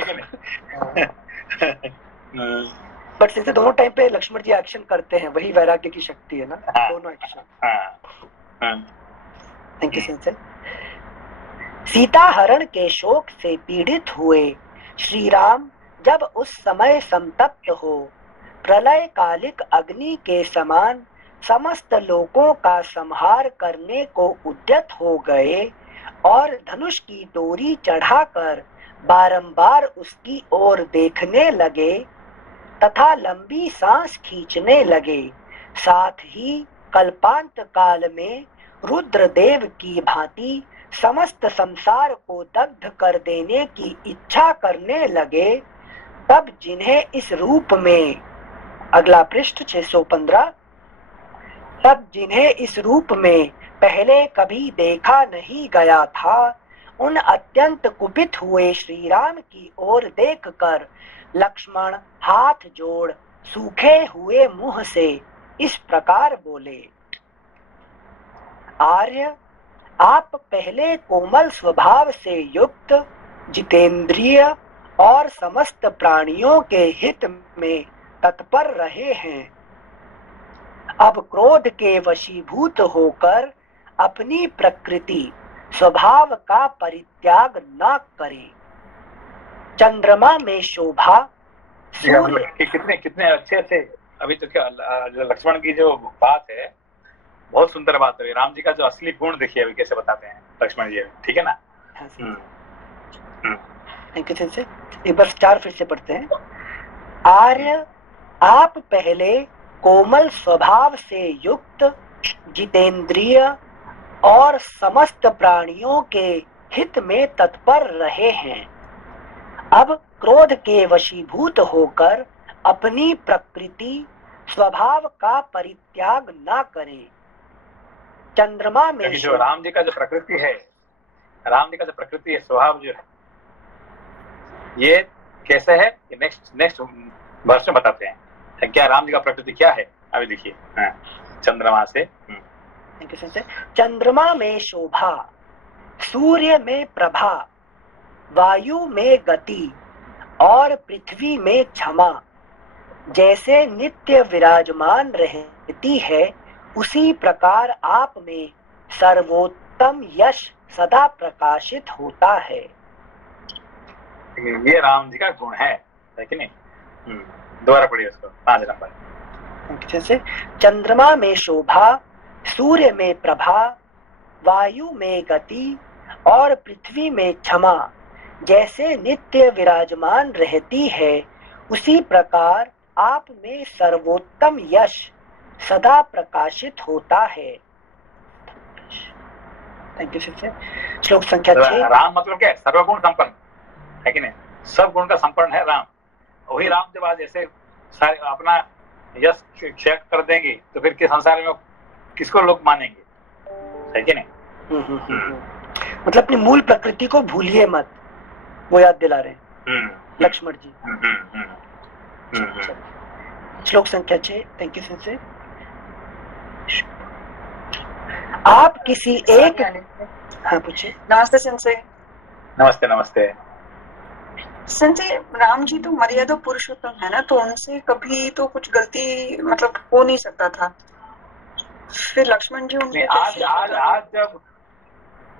कि नहीं। बट सिंसे दोनों टाइम पे लक्ष्मण जी एक्शन करते हैं, वही वैराग्य की शक्ति है ना। हाँ, दोनों एक्शन। थैंक यू सिंसे। सीता हरण के शोक से पीड़ित हुए श्री राम जब उस समय संतप्त हो प्रलय कालिक अग्नि के समान समस्त लोकों का संहार करने को उद्यत हो गए और धनुष की डोरी चढ़ाकर बारंबार उसकी ओर देखने लगे तथा लंबी सांस खींचने लगे। साथ ही कल्पांत काल में रुद्रदेव की भांति समस्त संसार को दग्ध कर देने की इच्छा करने लगे। तब जिन्हें इस रूप में, अगला पृष्ठ 615, तब जिन्हें इस रूप में पहले कभी देखा नहीं गया था, उन अत्यंत कुपित हुए श्री राम की ओर देखकर लक्ष्मण हाथ जोड़ सूखे हुए मुंह से इस प्रकार बोले, आर्य, आप पहले कोमल स्वभाव से युक्त, जितेंद्रिय और समस्त प्राणियों के हित में तत्पर रहे हैं। अब क्रोध के वशीभूत होकर अपनी प्रकृति स्वभाव का परित्याग न करें। चंद्रमा में शोभा कितने कितने अच्छे थे। अभी तो क्या लक्ष्मण की जो बात है, बहुत सुंदर बात है। राम जी का जो असली गुण देखिए अभी कैसे बताते हैं लक्ष्मण जी, ठीक है ना। Thank you sir. एक बार 4 फिर से पढ़ते हैं। आर्य, आप पहले कोमल स्वभाव से युक्त, जितेंद्रिय और समस्त प्राणियों के हित में तत्पर रहे हैं। अब क्रोध के वशीभूत होकर अपनी प्रकृति स्वभाव का परित्याग न करें। चंद्रमा में जो राम जी का जो प्रकृति है, राम जी का जो प्रकृति है, स्वभाव जो है, ये कैसे है, नेक्स्ट वर्ष में बताते हैं। क्या राम जी का प्रकृति क्या है, अभी देखिए चंद्रमा से। चंद्रमा में शोभा, सूर्य में प्रभा, वायु में गति और पृथ्वी में क्षमा, जैसे नित्य विराजमान रहती है, उसी प्रकार आप में सर्वोत्तम यश सदा प्रकाशित होता है। ये राम जी का गुण है कि नहीं। दोबारा पढ़िए उसको, 5 नंबर। जैसे चंद्रमा में शोभा, सूर्य में प्रभा, वायु में गति और पृथ्वी में क्षमा, जैसे नित्य विराजमान रहती है, उसी प्रकार आप में सर्वोत्तम यश सदा प्रकाशित होता है। Thank you sir. श्लोक संख्या 6। राम मतलब क्या है, सर्वगुण संपन्न है कि नहीं, सब गुण का संपन्न है राम। वही राम जब आज ऐसे सारे अपना यश क्षय कर देंगे तो फिर के संसार में किसको लोग मानेंगे, है कि नहीं। मतलब अपनी मूल प्रकृति को भूलिए मत, वो याद दिला रहे हैं लक्ष्मण जी। श्लोक संख्या 6। Thank you sir. आप किसी एक, हाँ पूछिए। नमस्ते सेंसे। नमस्ते नमस्ते सेंसे, राम जी तो मर्यादा पुरुषोत्तम है ना, तो उनसे कभी तो कुछ गलती मतलब हो नहीं सकता था। फिर लक्ष्मण जी उनके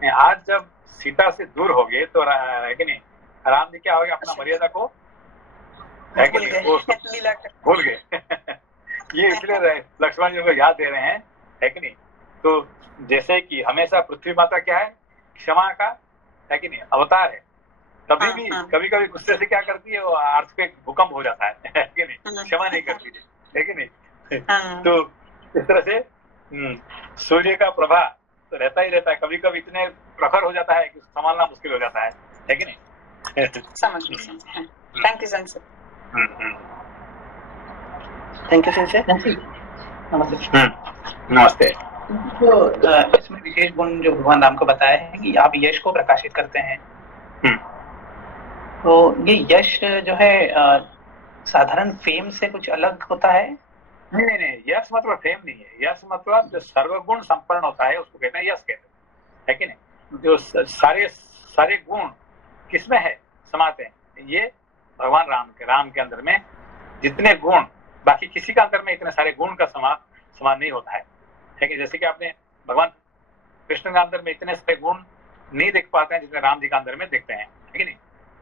आज जब सीता से दूर हो गए तो है कि नहीं, राम जी क्या हो गया, अपना मर्यादा को भूल गए। ये इसलिए लक्ष्मण जी को याद दे रहे हैं, है कि नहीं। तो जैसे कि हमेशा पृथ्वी माता क्या है, क्षमा का, है कि नहीं, अवतार है। कभी भी कभी कभी गुस्से से क्या करती है, वो अर्थक्वेक, भूकंप हो जाता है कि नहीं, क्षमा नहीं करती है कि नहीं। तो इस तरह से सूर्य का प्रभा तो रहता ही रहता है, कभी कभी इतने प्रखर हो जाता है कि संभालना मुश्किल हो जाता है कि नहीं। समझ लीजिए। Thank you sir. Thank you sir. नमस्ते। नमस्ते। तो इसमें विशेष गुण जो भगवान राम को बताया है कि आप यश को प्रकाशित करते हैं। तो ये यश जो है साधारण फेम से कुछ अलग होता है? नहीं, यश मतलब फेम नहीं है। यश मतलब जो सर्वगुण संपन्न होता है उसको कहते हैं यश, कहते हैं, है कि नहीं। जो सारे गुण किसमें है, समाते हैं, ये भगवान राम के अंदर में जितने गुण, बाकी किसी का अंदर में इतने सारे गुण का समान नहीं होता है कि जैसे कि आपने भगवान कृष्ण के अंदर में इतने सारे गुण नहीं देख पाते हैं जितने राम जी के अंदर में देखते हैं, है कि नहीं।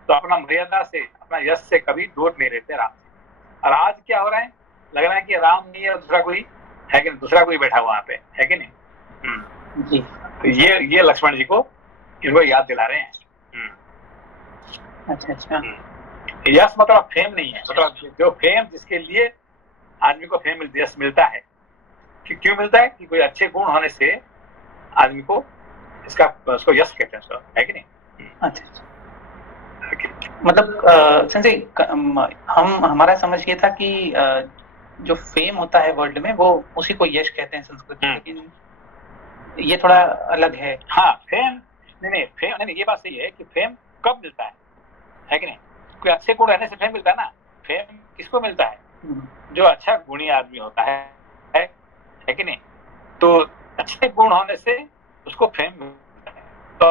तो अपना मर्यादा से, अपना यश से कभी दूर नहीं रहते राम जी। और आज क्या हो रहा है, लग रहा है कि राम नहीं है, दूसरा कोई है कि दूसरा कोई बैठा हुआ वहां पे, है कि नहीं। जी। तो ये लक्ष्मण जी को इनको याद दिला रहे हैं। अच्छा अच्छा। यश मतलब फेम नहीं है, मतलब जो फेम जिसके लिए आदमी को फेम यश मिलता है, क्यों मिलता है कि कोई अच्छे गुण होने से आदमी को इसका उसको यश कहते हैं, है कि नहीं? अच्छा अच्छा। मतलब संजय हमारा समझ ये था कि जो फेम होता है वर्ल्ड में वो उसी को यश कहते हैं संस्कृत में, लेकिन ये थोड़ा अलग है। हाँ फेम नहीं फेम नहीं, ये बात सही है कि फेम कब मिलता है कि नहीं? कोई अच्छे गुण रहने से फेम मिलता है ना। फेम किसको मिलता है? जो अच्छा गुणी आदमी होता है कि नहीं? तो अच्छे गुण होने से उसको फेम मिलता है। तो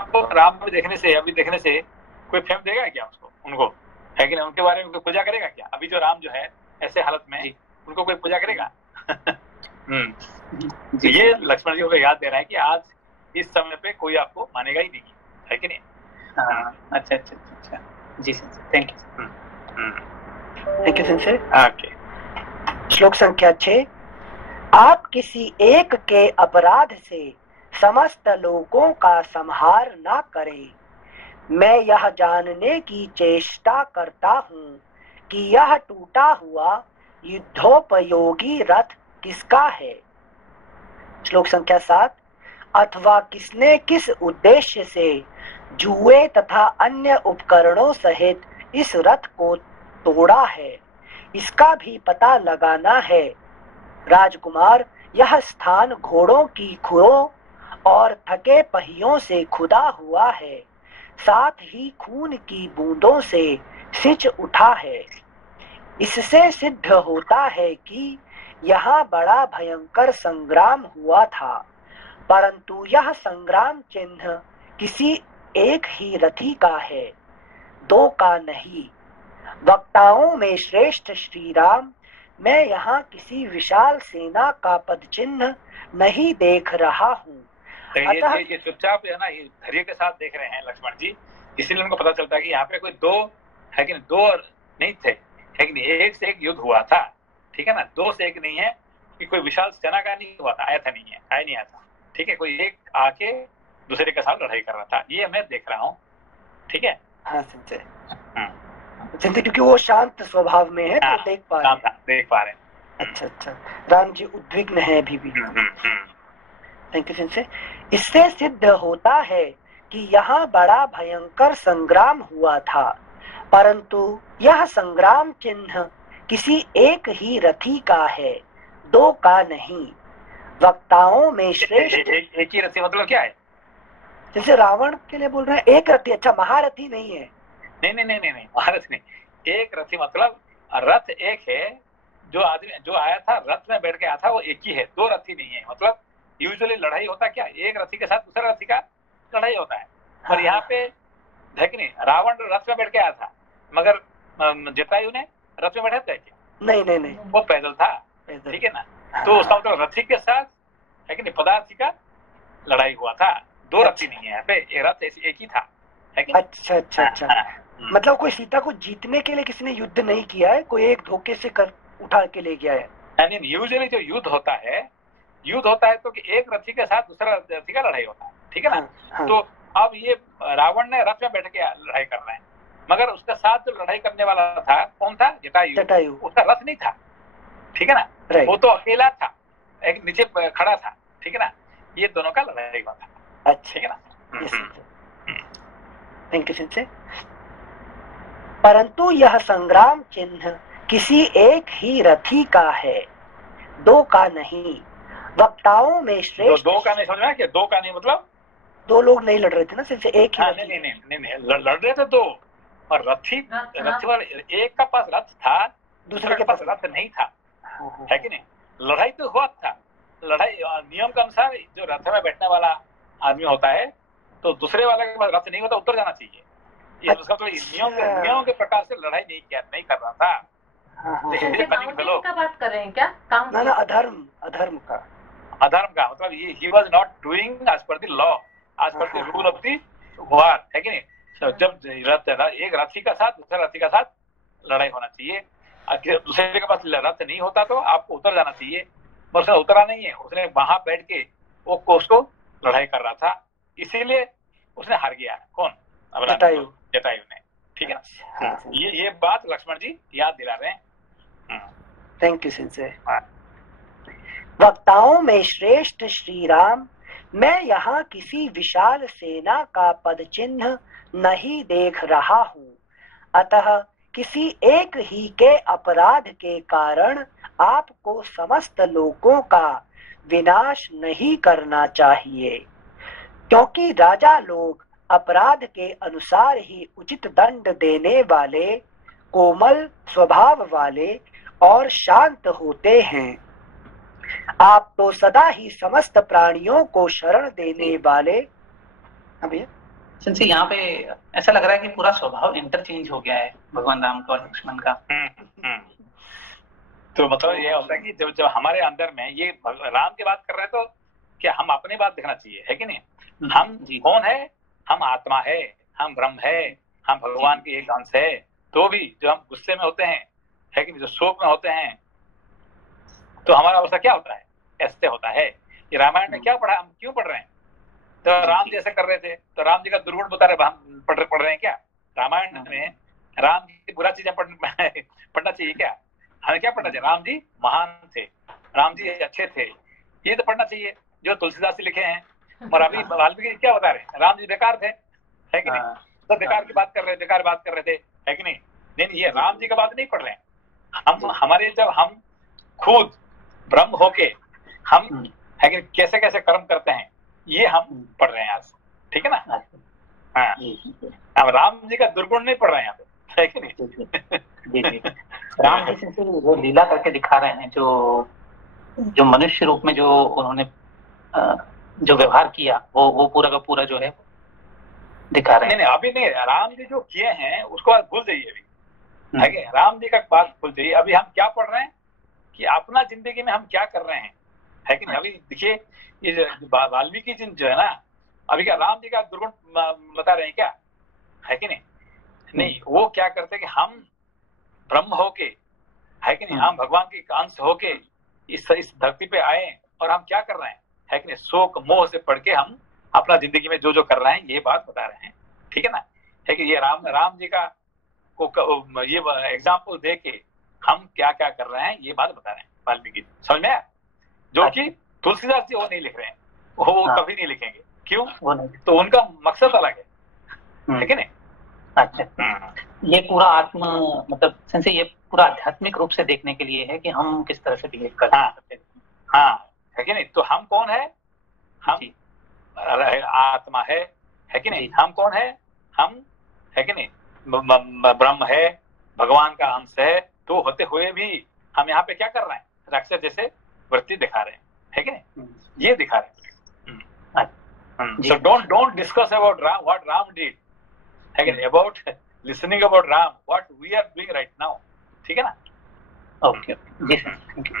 आपको राम भी देखने से अभी देखने से कोई फेम देगा क्या उसको, उनको, है कि नहीं? उनके बारे में कोई पूजा करेगा क्या? अभी जो राम जो है ऐसे हालत में उनको कोई पूजा करेगा? ये लक्ष्मण जी को याद दे रहा है कि आज इस समय पे कोई आपको मानेगा ही नहीं, है कि नहीं? अच्छा अच्छा अच्छा। जी sir, thank you. Thank you sir. Okay. श्लोक संख्या 6। आप किसी एक के अपराध से समस्त लोगों का संहार ना करें। मैं यह जानने की चेष्टा करता हूँ कि यह टूटा हुआ युद्धोपयोगी रथ किसका है। श्लोक संख्या 7। अथवा किसने किस उद्देश्य से जुए तथा अन्य उपकरणों सहित इस रथ को तोड़ा है, इसका भी पता लगाना है। राजकुमार, यह स्थान घोड़ों की खुरों और थके पहियों से खुदा हुआ है, साथ ही खून की बूंदों से सिंच उठा है। इससे सिद्ध होता है कि यहाँ बड़ा भयंकर संग्राम हुआ था, परंतु यह संग्राम चिन्ह किसी एक ही रथी का है, दो का नहीं। वक्ताओं में श्रेष्ठ श्री राम, मैं यहाँ किसी विशाल सेना का पद चिन्ह नहीं देख रहा हूँ। ये चुपचाप है ना, ये धैर्य के साथ देख रहे हैं लक्ष्मण जी, इसीलिए उनको पता चलता है कि यहाँ पे कोई दो है कि नहीं, दो नहीं थे, है कि नहीं? एक से एक युद्ध हुआ था, ठीक है ना? दो से एक नहीं है कि कोई विशाल सेना का नहीं हुआ था, आया नहीं आया था, ठीक है? कोई एक आके दूसरे के साथ लड़ाई कर रहा था, ये मैं देख रहा हूँ, ठीक है? हाँ संजय, क्योंकि वो शांत स्वभाव में है तो देख पा रहे हैं। अच्छा अच्छा। राम जी उद्विग्न है अभी भी। Thank you Sanjay. इससे सिद्ध होता है कि यहाँ बड़ा भयंकर संग्राम हुआ था, परंतु यह संग्राम चिन्ह किसी एक ही रथी का है, दो का नहीं। वक्ताओं में श्रेष्ठ एक ही रथी मतलब क्या है? जैसे रावण के लिए बोल रहे हैं एक रथी, अच्छा महारथी नहीं है। नहीं महारथी नहीं, एक रथी मतलब रथ एक है, जो आदमी जो आया था रथ में बैठ के आया था वो एक ही है, दो रथी नहीं है। मतलब यूजुअली लड़ाई होता क्या, एक रथी के साथ दूसरा रथी का लड़ाई होता है, और यहाँ पे है कि नहीं, रावण रथ में बैठ के आया था, मगर जटायु ने रथ में बैठा था क्या? नहीं, वो पैदल था, ठीक है ना? तो उसका मतलब रथी के साथ है कि नहीं, पदार्थी का लड़ाई हुआ था, दो रथी नहीं है यहाँ पे, एक रथ एक ही था, है कि? अच्छा। मतलब कोई सीता को जीतने के लिए किसी ने युद्ध नहीं किया है, कोई एक धोखे से उठा के ले गया है। नहीं, यूजुअली जो युद्ध होता है तो कि एक रथी के साथ दूसरा रथी का लड़ाई होता है, ठीक है ना? हाँ। तो अब ये रावण ने रथ में बैठ के लड़ाई कर रहे हैं, मगर उसके साथ जो लड़ाई करने वाला था कौन था? जटायु। उसका रथ नहीं था, ठीक है ना? वो तो अकेला था, एक नीचे खड़ा था, ठीक है ना? ये दोनों का लड़ाई हुआ था। अच्छा, ठीक है ना? Thank you Sanjay. परंतु यह संग्राम चिन्ह किसी एक ही रथी का है, दो का नहीं। वक्ताओं में श्रेष्ठ दो का नहीं, समझ में क्या? दो का नहीं मतलब दो लोग नहीं लड़ रहे थे ना, सिर्फ एक ही। नहीं, लड़ रहे थे दो, और रथी वाले एक का पास रथ था, दूसरे के पास रथ नहीं था, है कि नहीं? लड़ाई तो हुआ था, लड़ाई नियम के अनुसार जो रथ में बैठने वाला आदमी होता है तो दूसरे वाले के पास रथ नहीं होता, उतर जाना चाहिए। ये उसका तो नियम के प्रकार से लड़ाई नहीं कर रहा था। का बात कर रहे हैं क्या? ना, अधर्म का मतलब ये ही was not doing as per the law, as per the rule of the war, है कि नहीं? जब एक रथी का साथ दूसरे रथी का साथ लड़ाई होना चाहिए, दूसरे के पास रथ नहीं होता तो आपको उतर जाना चाहिए, पर उसने उतरा नहीं है, उसने वहां बैठ के वो उसको लड़ाई कर रहा था, इसीलिए उसने हार गया। कौन? जटायु ने। ठीक है ना? ये बात लक्ष्मण जी याद दिला रहे हैं। थैंक यू सिंसे। वक्ताओं में श्रेष्ठ श्री राम, मैं यहाँ किसी विशाल सेना का पद चिन्ह नहीं देख रहा हूँ, अतः किसी एक ही के अपराध के कारण आपको समस्त लोगों का विनाश नहीं करना चाहिए, क्योंकि राजा लोग अपराध के अनुसार ही उचित दंड देने वाले, कोमल स्वभाव वाले और शांत होते हैं। आप तो सदा ही समस्त प्राणियों को शरण देने वाले। अभी सिंसे यहाँ पे ऐसा लग रहा है कि पूरा स्वभाव इंटरचेंज हो गया है भगवान राम का और लक्ष्मण का। तो मतलब ये होता है कि जब हमारे अंदर में ये राम की बात कर रहे हैं तो क्या हम अपनी बात देखना चाहिए, है कि नहीं? हम कौन है? हम आत्मा है, हम ब्रह्म है, हम भगवान के एक अंश है। तो भी जो हम गुस्से में होते हैं, है कि नहीं, जो शोक में होते हैं, तो हमारा अवस्था क्या होता है? ऐसे होता है। ये रामायण में क्या पढ़ा, हम क्यों पढ़ रहे हैं? तो राम जी ऐसे कर रहे थे तो राम जी का दुर्गुण बता रहे, हम पढ़ रहे हैं क्या? रामायण में राम जी की बुरा चीजें पढ़ना चाहिए क्या? हमें क्या पढ़ना चाहिए? राम जी महान थे, राम जी अच्छे थे, ये तो पढ़ना चाहिए जो तुलसीदास जी लिखे हैं। और अभी वाल्मीकि क्या बता रहे? राम जी बेकार थे, है कि नहीं? तो बेकार की बात कर रहे, बेकार बात कर रहे थे, है कि नहीं? नहीं, ये राम जी का बात नहीं पढ़ रहे हैं हम। हमारे जब हम खुद ब्रह्म होके हम, है कि कैसे कैसे कर्म करते हैं, ये हम पढ़ रहे हैं आज। ठीक है ना? हाँ, हम राम जी का दुर्गुण नहीं पढ़ रहे हैं यहाँ पे, है कि नहीं? जी। राम जी से वो लीला करके दिखा रहे हैं, जो मनुष्य रूप में जो उन्होंने जो व्यवहार किया, वो पूरा का पूरा जो है दिखा रहे हैं। नहीं, अभी नहीं, राम जी जो किए हैं उसको आज भूल जाइए अभी, है कि? राम जी का बात भूल जाइए। अभी हम क्या पढ़ रहे हैं कि अपना जिंदगी में हम क्या कर रहे हैं, है कि नहीं? अभी देखिए, ये वाल्मीकि जी जो है ना, अभी क्या राम जी का दुर्गुण बता रहे हैं क्या, है कि नहीं? नहीं, वो क्या करते हैं कि हम ब्रह्म होके, है कि नहीं, हम भगवान के अंश होके इस धरती पे आए और हम क्या कर रहे हैं, है कि नहीं? शोक मोह से पढ़ के हम अपना जिंदगी में जो कर रहे हैं ये बात बता रहे हैं। ठीक है ना? है कि ये राम जी का को ये एग्जाम्पल दे के हम क्या क्या कर रहे हैं ये बात बता रहे हैं वाल्मीकि। समझ में आया? जो कि तुलसीदास जी वो नहीं लिख रहे हैं, वो कभी नहीं लिखेंगे। क्यों? तो उनका मकसद अलग है कि नहीं? अच्छा, ये पूरा आत्म मतलब संसे ये पूरा आध्यात्मिक रूप से देखने के लिए है कि हम किस तरह से बिहेव कर सकते हैं। हाँ, है कि नहीं? तो हम कौन है? हम आत्मा है कि नहीं? हम कौन है? हम, है कि नहीं, ब्रह्म है, भगवान का अंश है। तो होते हुए भी हम यहाँ पे क्या कर रहे हैं? राक्षस जैसे वृत्ति दिखा रहे हैं, है कि नहीं? ये दिखा रहे हैं। So don't discuss about Ram, what Ram did, है कि नहीं? About listening about Ram, what we are doing right now. ठीक है ना? ओके, जी थैंक यू।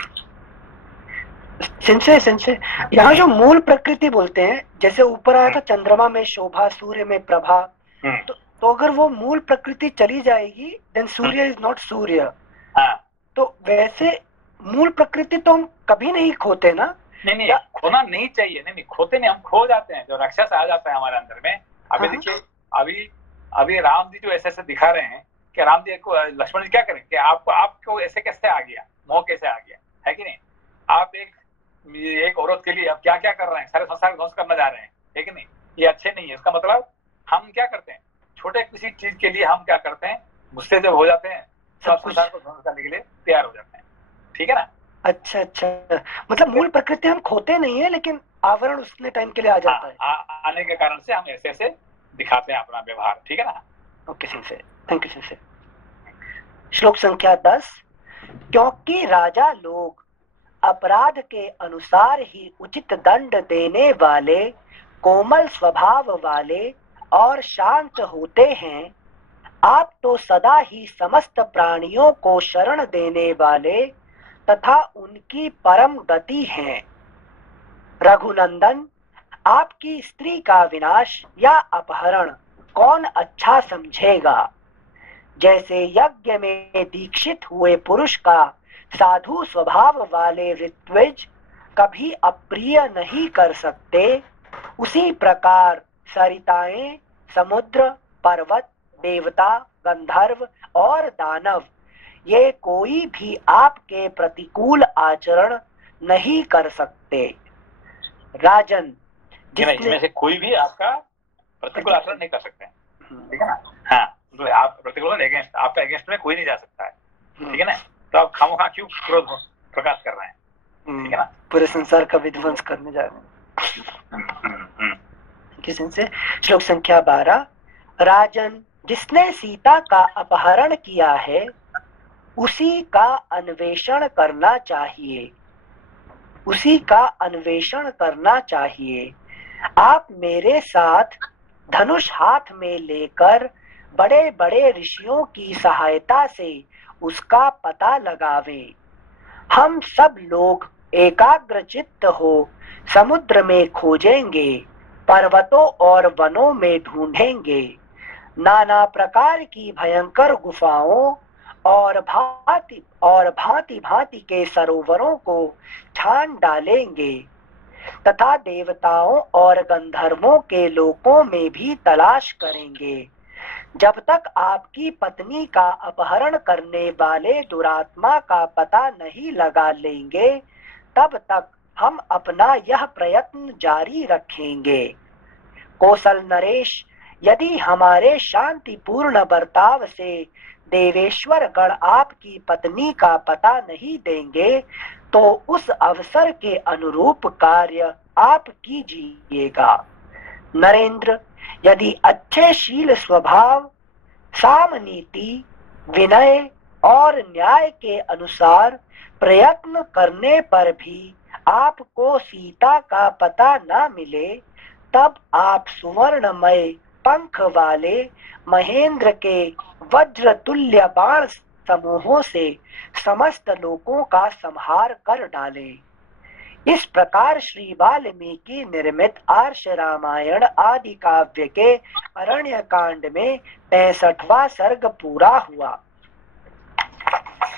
सिंसे यहाँ जो मूल प्रकृति बोलते हैं, जैसे ऊपर आया था चंद्रमा में शोभा, सूर्य में प्रभा, तो अगर वो मूल प्रकृति चली जाएगी देन सूर्य इज नॉट सूर्य। तो वैसे मूल प्रकृति तो हम कभी नहीं खोते ना? नहीं, खोना नहीं चाहिए। नहीं, खोते नहीं, हम खो जाते हैं। जो राक्षस आ जाता है हमारे अंदर में। अभी देखिए, अभी राम जी जो ऐसे दिखा रहे हैं कि राम जी को, लक्ष्मण जी क्या करें कि आपको ऐसे कैसे आ गया, मोह कैसे आ गया, है कि नहीं? आप एक औरत के लिए अब क्या क्या कर रहे हैं, सारे संसार ध्वंस करना जा रहे हैं, है कि नहीं? ये अच्छे नहीं है। इसका मतलब हम क्या करते हैं, छोटे किसी चीज के लिए हम क्या करते हैं, गुस्से जब हो जाते हैं सब संसार को ध्वंस करने के लिए तैयार हो जाते हैं। ठीक है ना? अच्छा, मतलब मूल प्रकृति हम खोते नहीं है, लेकिन आवरण उसने टाइम के लिए आ जाता है। आने के कारण से हम ऐसे दिखाते हैं अपना व्यवहार। ठीक है ना? ओके सिंसे, थैंक यू सिंसे। श्लोक संख्या 10। क्योंकि राजा लोग अपराध के अनुसार ही उचित दंड देने वाले, कोमल स्वभाव वाले और शांत होते हैं, आप तो सदा ही समस्त प्राणियों को शरण देने वाले तथा उनकी परम गति हैं। रघुनंदन, आपकी स्त्री का विनाश या अपहरण कौन अच्छा समझेगा? जैसे यज्ञ में दीक्षित हुए पुरुष का साधु स्वभाव वाले ऋत्विज कभी अप्रिय नहीं कर सकते, उसी प्रकार सरिताएं, समुद्र, पर्वत, देवता, गंधर्व और दानव, ये कोई भी आपके प्रतिकूल आचरण नहीं कर सकते। राजन, जिसमें से कोई भी आपका प्रतिकूल आचरण नहीं कर सकते, ठीक है ना? हाँ, तो आप प्रतिकूल अगेंस्ट, आपका अगेंस्ट में कोई नहीं जा सकता है, ठीक है ना? तो आप खामोखा क्यों क्रोध प्रकाश कर रहे हैं, ठीक है ना? पूरे संसार का विध्वंस करने जा रहे हैं। किसी से श्लोक संख्या 12। राजन, जिसने सीता का अपहरण किया है उसी का अन्वेषण करना चाहिए, उसी का अन्वेषण करना चाहिए। आप मेरे साथ धनुष हाथ में लेकर बड़े बड़े ऋषियों की सहायता से उसका पता लगावे। हम सब लोग एकाग्रचित्त हो समुद्र में खोजेंगे, पर्वतों और वनों में ढूंढेंगे, नाना प्रकार की भयंकर गुफाओं और भांति भांति के सरोवरों को छान डालेंगे तथा देवताओं और गंधर्वों के लोकों में भी तलाश करेंगे। जब तक आपकी पत्नी का अपहरण करने वाले दुरात्मा का पता नहीं लगा लेंगे तब तक हम अपना यह प्रयत्न जारी रखेंगे। कौशल नरेश, यदि हमारे शांतिपूर्ण बर्ताव से देवेश्वर गण आपकी पत्नी का पता नहीं देंगे तो उस अवसर के अनुरूप कार्य आप कीजिएगा। नरेंद्र, यदि अच्छे शील स्वभाव, सामनीति, विनय और न्याय के अनुसार प्रयत्न करने पर भी आपको सीता का पता न मिले तब आप सुवर्णमय पंख वाले महेंद्र के वज्र तुल्य बाण समूहों से समस्त लोकों का संहार कर डालें। इस प्रकार श्री वाल्मीकि निर्मित आर्ष रामायण आदि काव्य के अरण्य कांड में 65वां सर्ग पूरा हुआ।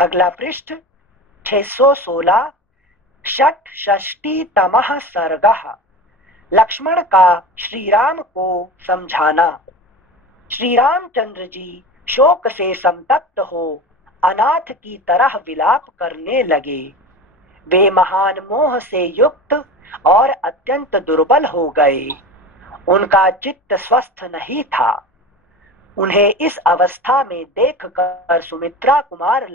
अगला पृष्ठ 616 षष्ठीतमः सर्गः। लक्ष्मण का श्री राम को समझाना। श्री रामचंद्र जी शोक से संतप्त हो अनाथ की तरह विलाप करने लगे। वे महान मोह से युक्त और अत्यंत दुर्बल हो गए। उनका चित्त स्वस्थ नहीं था। उन्हें इस अवस्था में देखकर सुमित्रा कुमार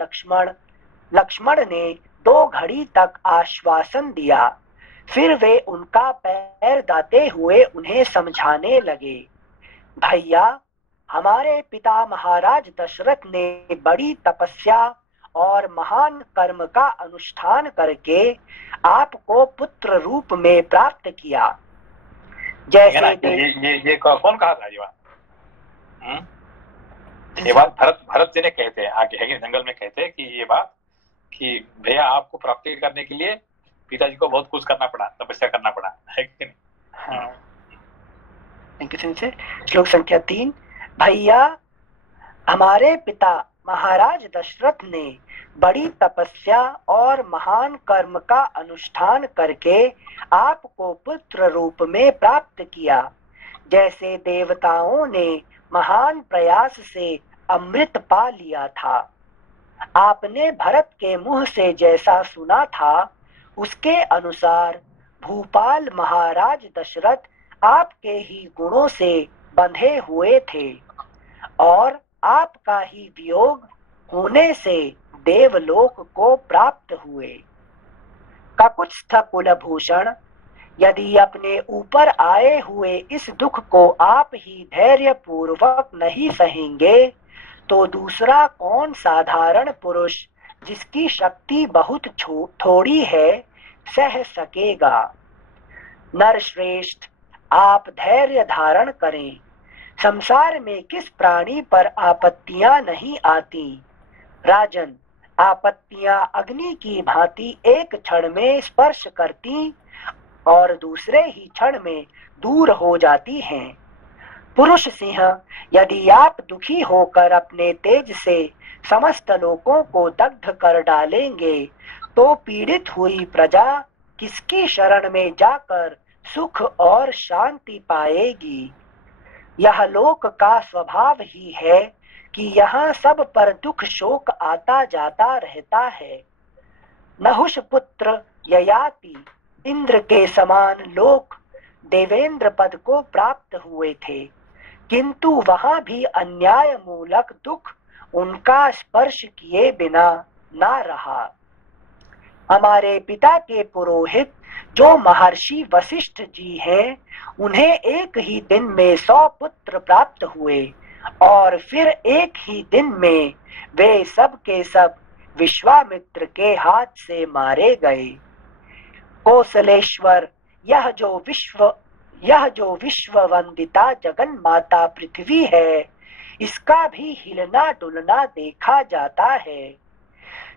लक्ष्मण ने 2 घड़ी तक आश्वासन दिया। फिर वे उनका पैर दाते हुए उन्हें समझाने लगे, भैया, हमारे पिता महाराज दशरथ ने बड़ी तपस्या और महान कर्म का अनुष्ठान करके आपको पुत्र रूप में प्राप्त किया। जैसे ये कौन कहा था ये बात भरत जी ने कहते हैं आगे है जंगल में कहते हैं कि ये बात कि भैया आपको प्राप्ति करने के लिए पिताजी को बहुत कुछ करना पड़ा, तपस्या करना पड़ा, है कि नहीं? हाँ। श्लोक संख्या 3। भैया, हमारे पिता महाराज दशरथ ने बड़ी तपस्या और महान कर्म का अनुष्ठान करके आपको पुत्र रूप में प्राप्त किया। जैसे देवताओं ने महान प्रयास से अमृत पा लिया था। आपने भरत के मुंह से जैसा सुना था उसके अनुसार भूपाल महाराज दशरथ आपके ही गुणों से बंधे हुए थे और आपका ही वियोग होने से देवलोक को प्राप्त हुए। ककुत्स्थ कुलभूषण, यदि अपने ऊपर आए हुए इस दुख को आप ही धैर्य पूर्वक नहीं सहेंगे तो दूसरा कौन साधारण पुरुष जिसकी शक्ति बहुत थोड़ी है सह सकेगा। नरश्रेष्ठ, आप धैर्य धारण करें। संसार में किस प्राणी पर आपत्तियां नहीं आती। राजन, आपत्तियां अग्नि की भांति एक क्षण में स्पर्श करती और दूसरे ही क्षण में दूर हो जाती हैं। पुरुष सिंह, यदि आप दुखी होकर अपने तेज से समस्त लोकों को दग्ध कर डालेंगे तो पीड़ित हुई प्रजा किसकी शरण में जाकर सुख और शांति पाएगी। यह लोक का स्वभाव ही है कि यहाँ सब पर दुख शोक आता जाता रहता है। नहुष पुत्र ययाति इंद्र के समान लोक देवेंद्र पद को प्राप्त हुए थे, किंतु वहां भी अन्याय मूलक दुख उनका स्पर्श किए बिना ना रहा। हमारे पिता के पुरोहित जो महर्षि वशिष्ठ जी हैं, उन्हें एक ही दिन में 100 पुत्र प्राप्त हुए और फिर एक ही दिन में वे सब के सब विश्वामित्र के हाथ से मारे गए। कौशलेश्वर यह जो विश्व वंदिता जगन माता पृथ्वी है, इसका भी हिलना डुलना देखा जाता है।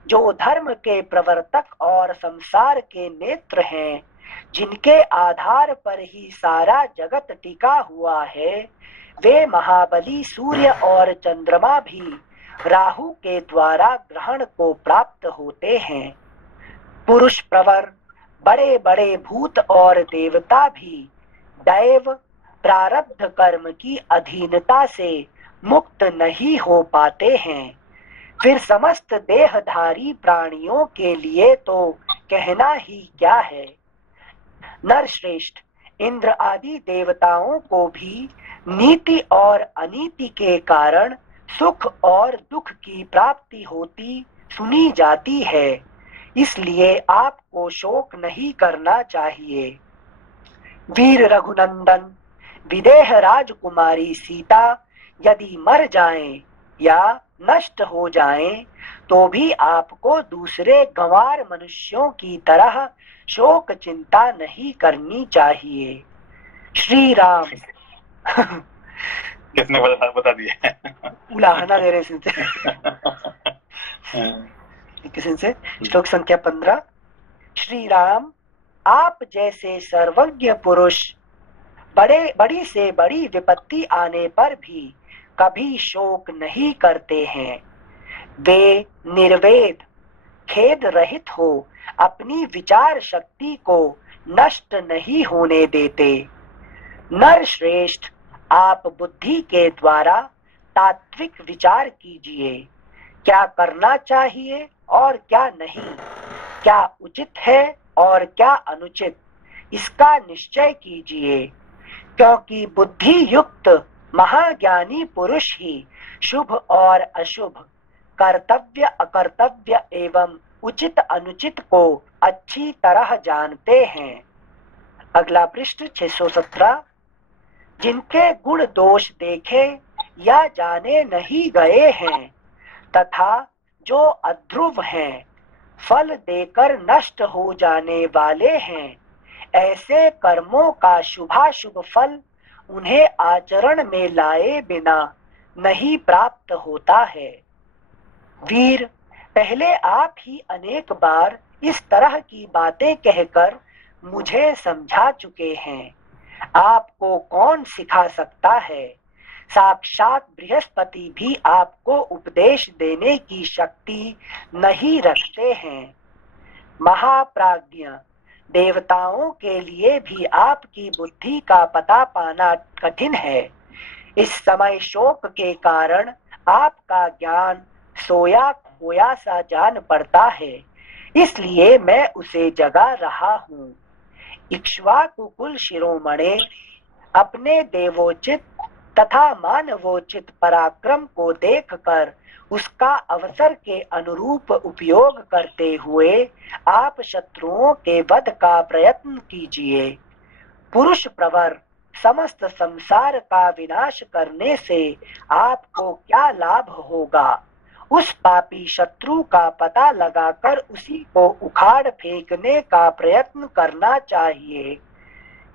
जो धर्म के प्रवर्तक और संसार के नेत्र हैं, जिनके आधार पर ही सारा जगत टिका हुआ है, वे महाबली सूर्य और चंद्रमा भी राहु के द्वारा ग्रहण को प्राप्त होते हैं। पुरुष प्रवर बड़े बड़े भूत और देवता भी दैव प्रारब्ध कर्म की अधीनता से मुक्त नहीं हो पाते हैं। फिर समस्त देहधारी प्राणियों के लिए तो कहना ही क्या है। नरश्रेष्ठ, इंद्र आदि देवताओं को भी नीति और अनीति के कारण सुख और दुख की प्राप्ति होती सुनी जाती है, इसलिए आपको शोक नहीं करना चाहिए। वीर रघुनंदन, विदेह राजकुमारी सीता यदि मर जाएं या नष्ट हो जाएं, तो भी आपको दूसरे गंवार मनुष्यों की तरह शोक चिंता नहीं करनी चाहिए। श्री राम किसने बता दिया? उलाहना दे रहे किसी से। श्लोक संख्या 15। श्री राम, आप जैसे सर्वज्ञ पुरुष बड़ी से बड़ी विपत्ति आने पर भी कभी शोक नहीं करते हैं। वे निर्वेद खेद रहित हो अपनी विचार शक्ति को नष्ट नहीं होने देते। नर श्रेष्ठ, आप बुद्धि के द्वारा तात्विक विचार कीजिए। क्या करना चाहिए और क्या नहीं, क्या उचित है और क्या अनुचित, इसका निश्चय कीजिए, क्योंकि बुद्धि युक्त महाज्ञानी पुरुष ही शुभ और अशुभ, कर्तव्य अकर्तव्य एवं उचित अनुचित को अच्छी तरह जानते हैं। अगला पृष्ठ 617। जिनके गुण दोष देखे या जाने नहीं गए हैं तथा जो अध्रुव हैं, फल देकर नष्ट हो जाने वाले हैं, ऐसे कर्मों का शुभाशुभ फल उन्हें आचरण में लाए बिना नहीं प्राप्त होता है। वीर, पहले आप ही अनेक बार इस तरह की बातें कहकर मुझे समझा चुके हैं। आपको कौन सिखा सकता है? साक्षात बृहस्पति भी आपको उपदेश देने की शक्ति नहीं रखते हैं। महाप्राज्ञ देवताओं के लिए भी आपकी बुद्धि का पता पाना कठिन है। इस समय शोक के कारण आपका ज्ञान सोया खोया सा जान पड़ता है, इसलिए मैं उसे जगा रहा हूँ। इक्ष्वाकु कुल शिरोमणे अपने देवोचित तथा मानवोचित पराक्रम को देखकर उसका अवसर के अनुरूप उपयोग करते हुए आप शत्रुओं के वध का प्रयत्न कीजिए। पुरुष प्रवर समस्त संसार का विनाश करने से आपको क्या लाभ होगा, उस पापी शत्रु का पता लगाकर उसी को उखाड़ फेंकने का प्रयत्न करना चाहिए।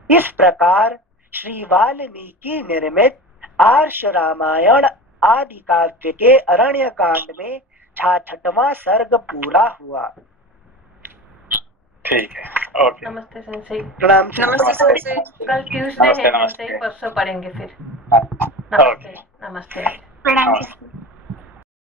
इस प्रकार श्री वाल्मीकि निर्मित आर्ष रामायण आदि काव्य के अरण्य कांड में 66वां सर्ग पूरा हुआ। ठीक है, ओके। नमस्ते सेंसेई। प्रणाम। नमस्ते सेंसेई। कल ट्यूसडे है सेंसेई, परसों पढ़ेंगे फिर। नमस्ते। नमस्ते। प्रणाम।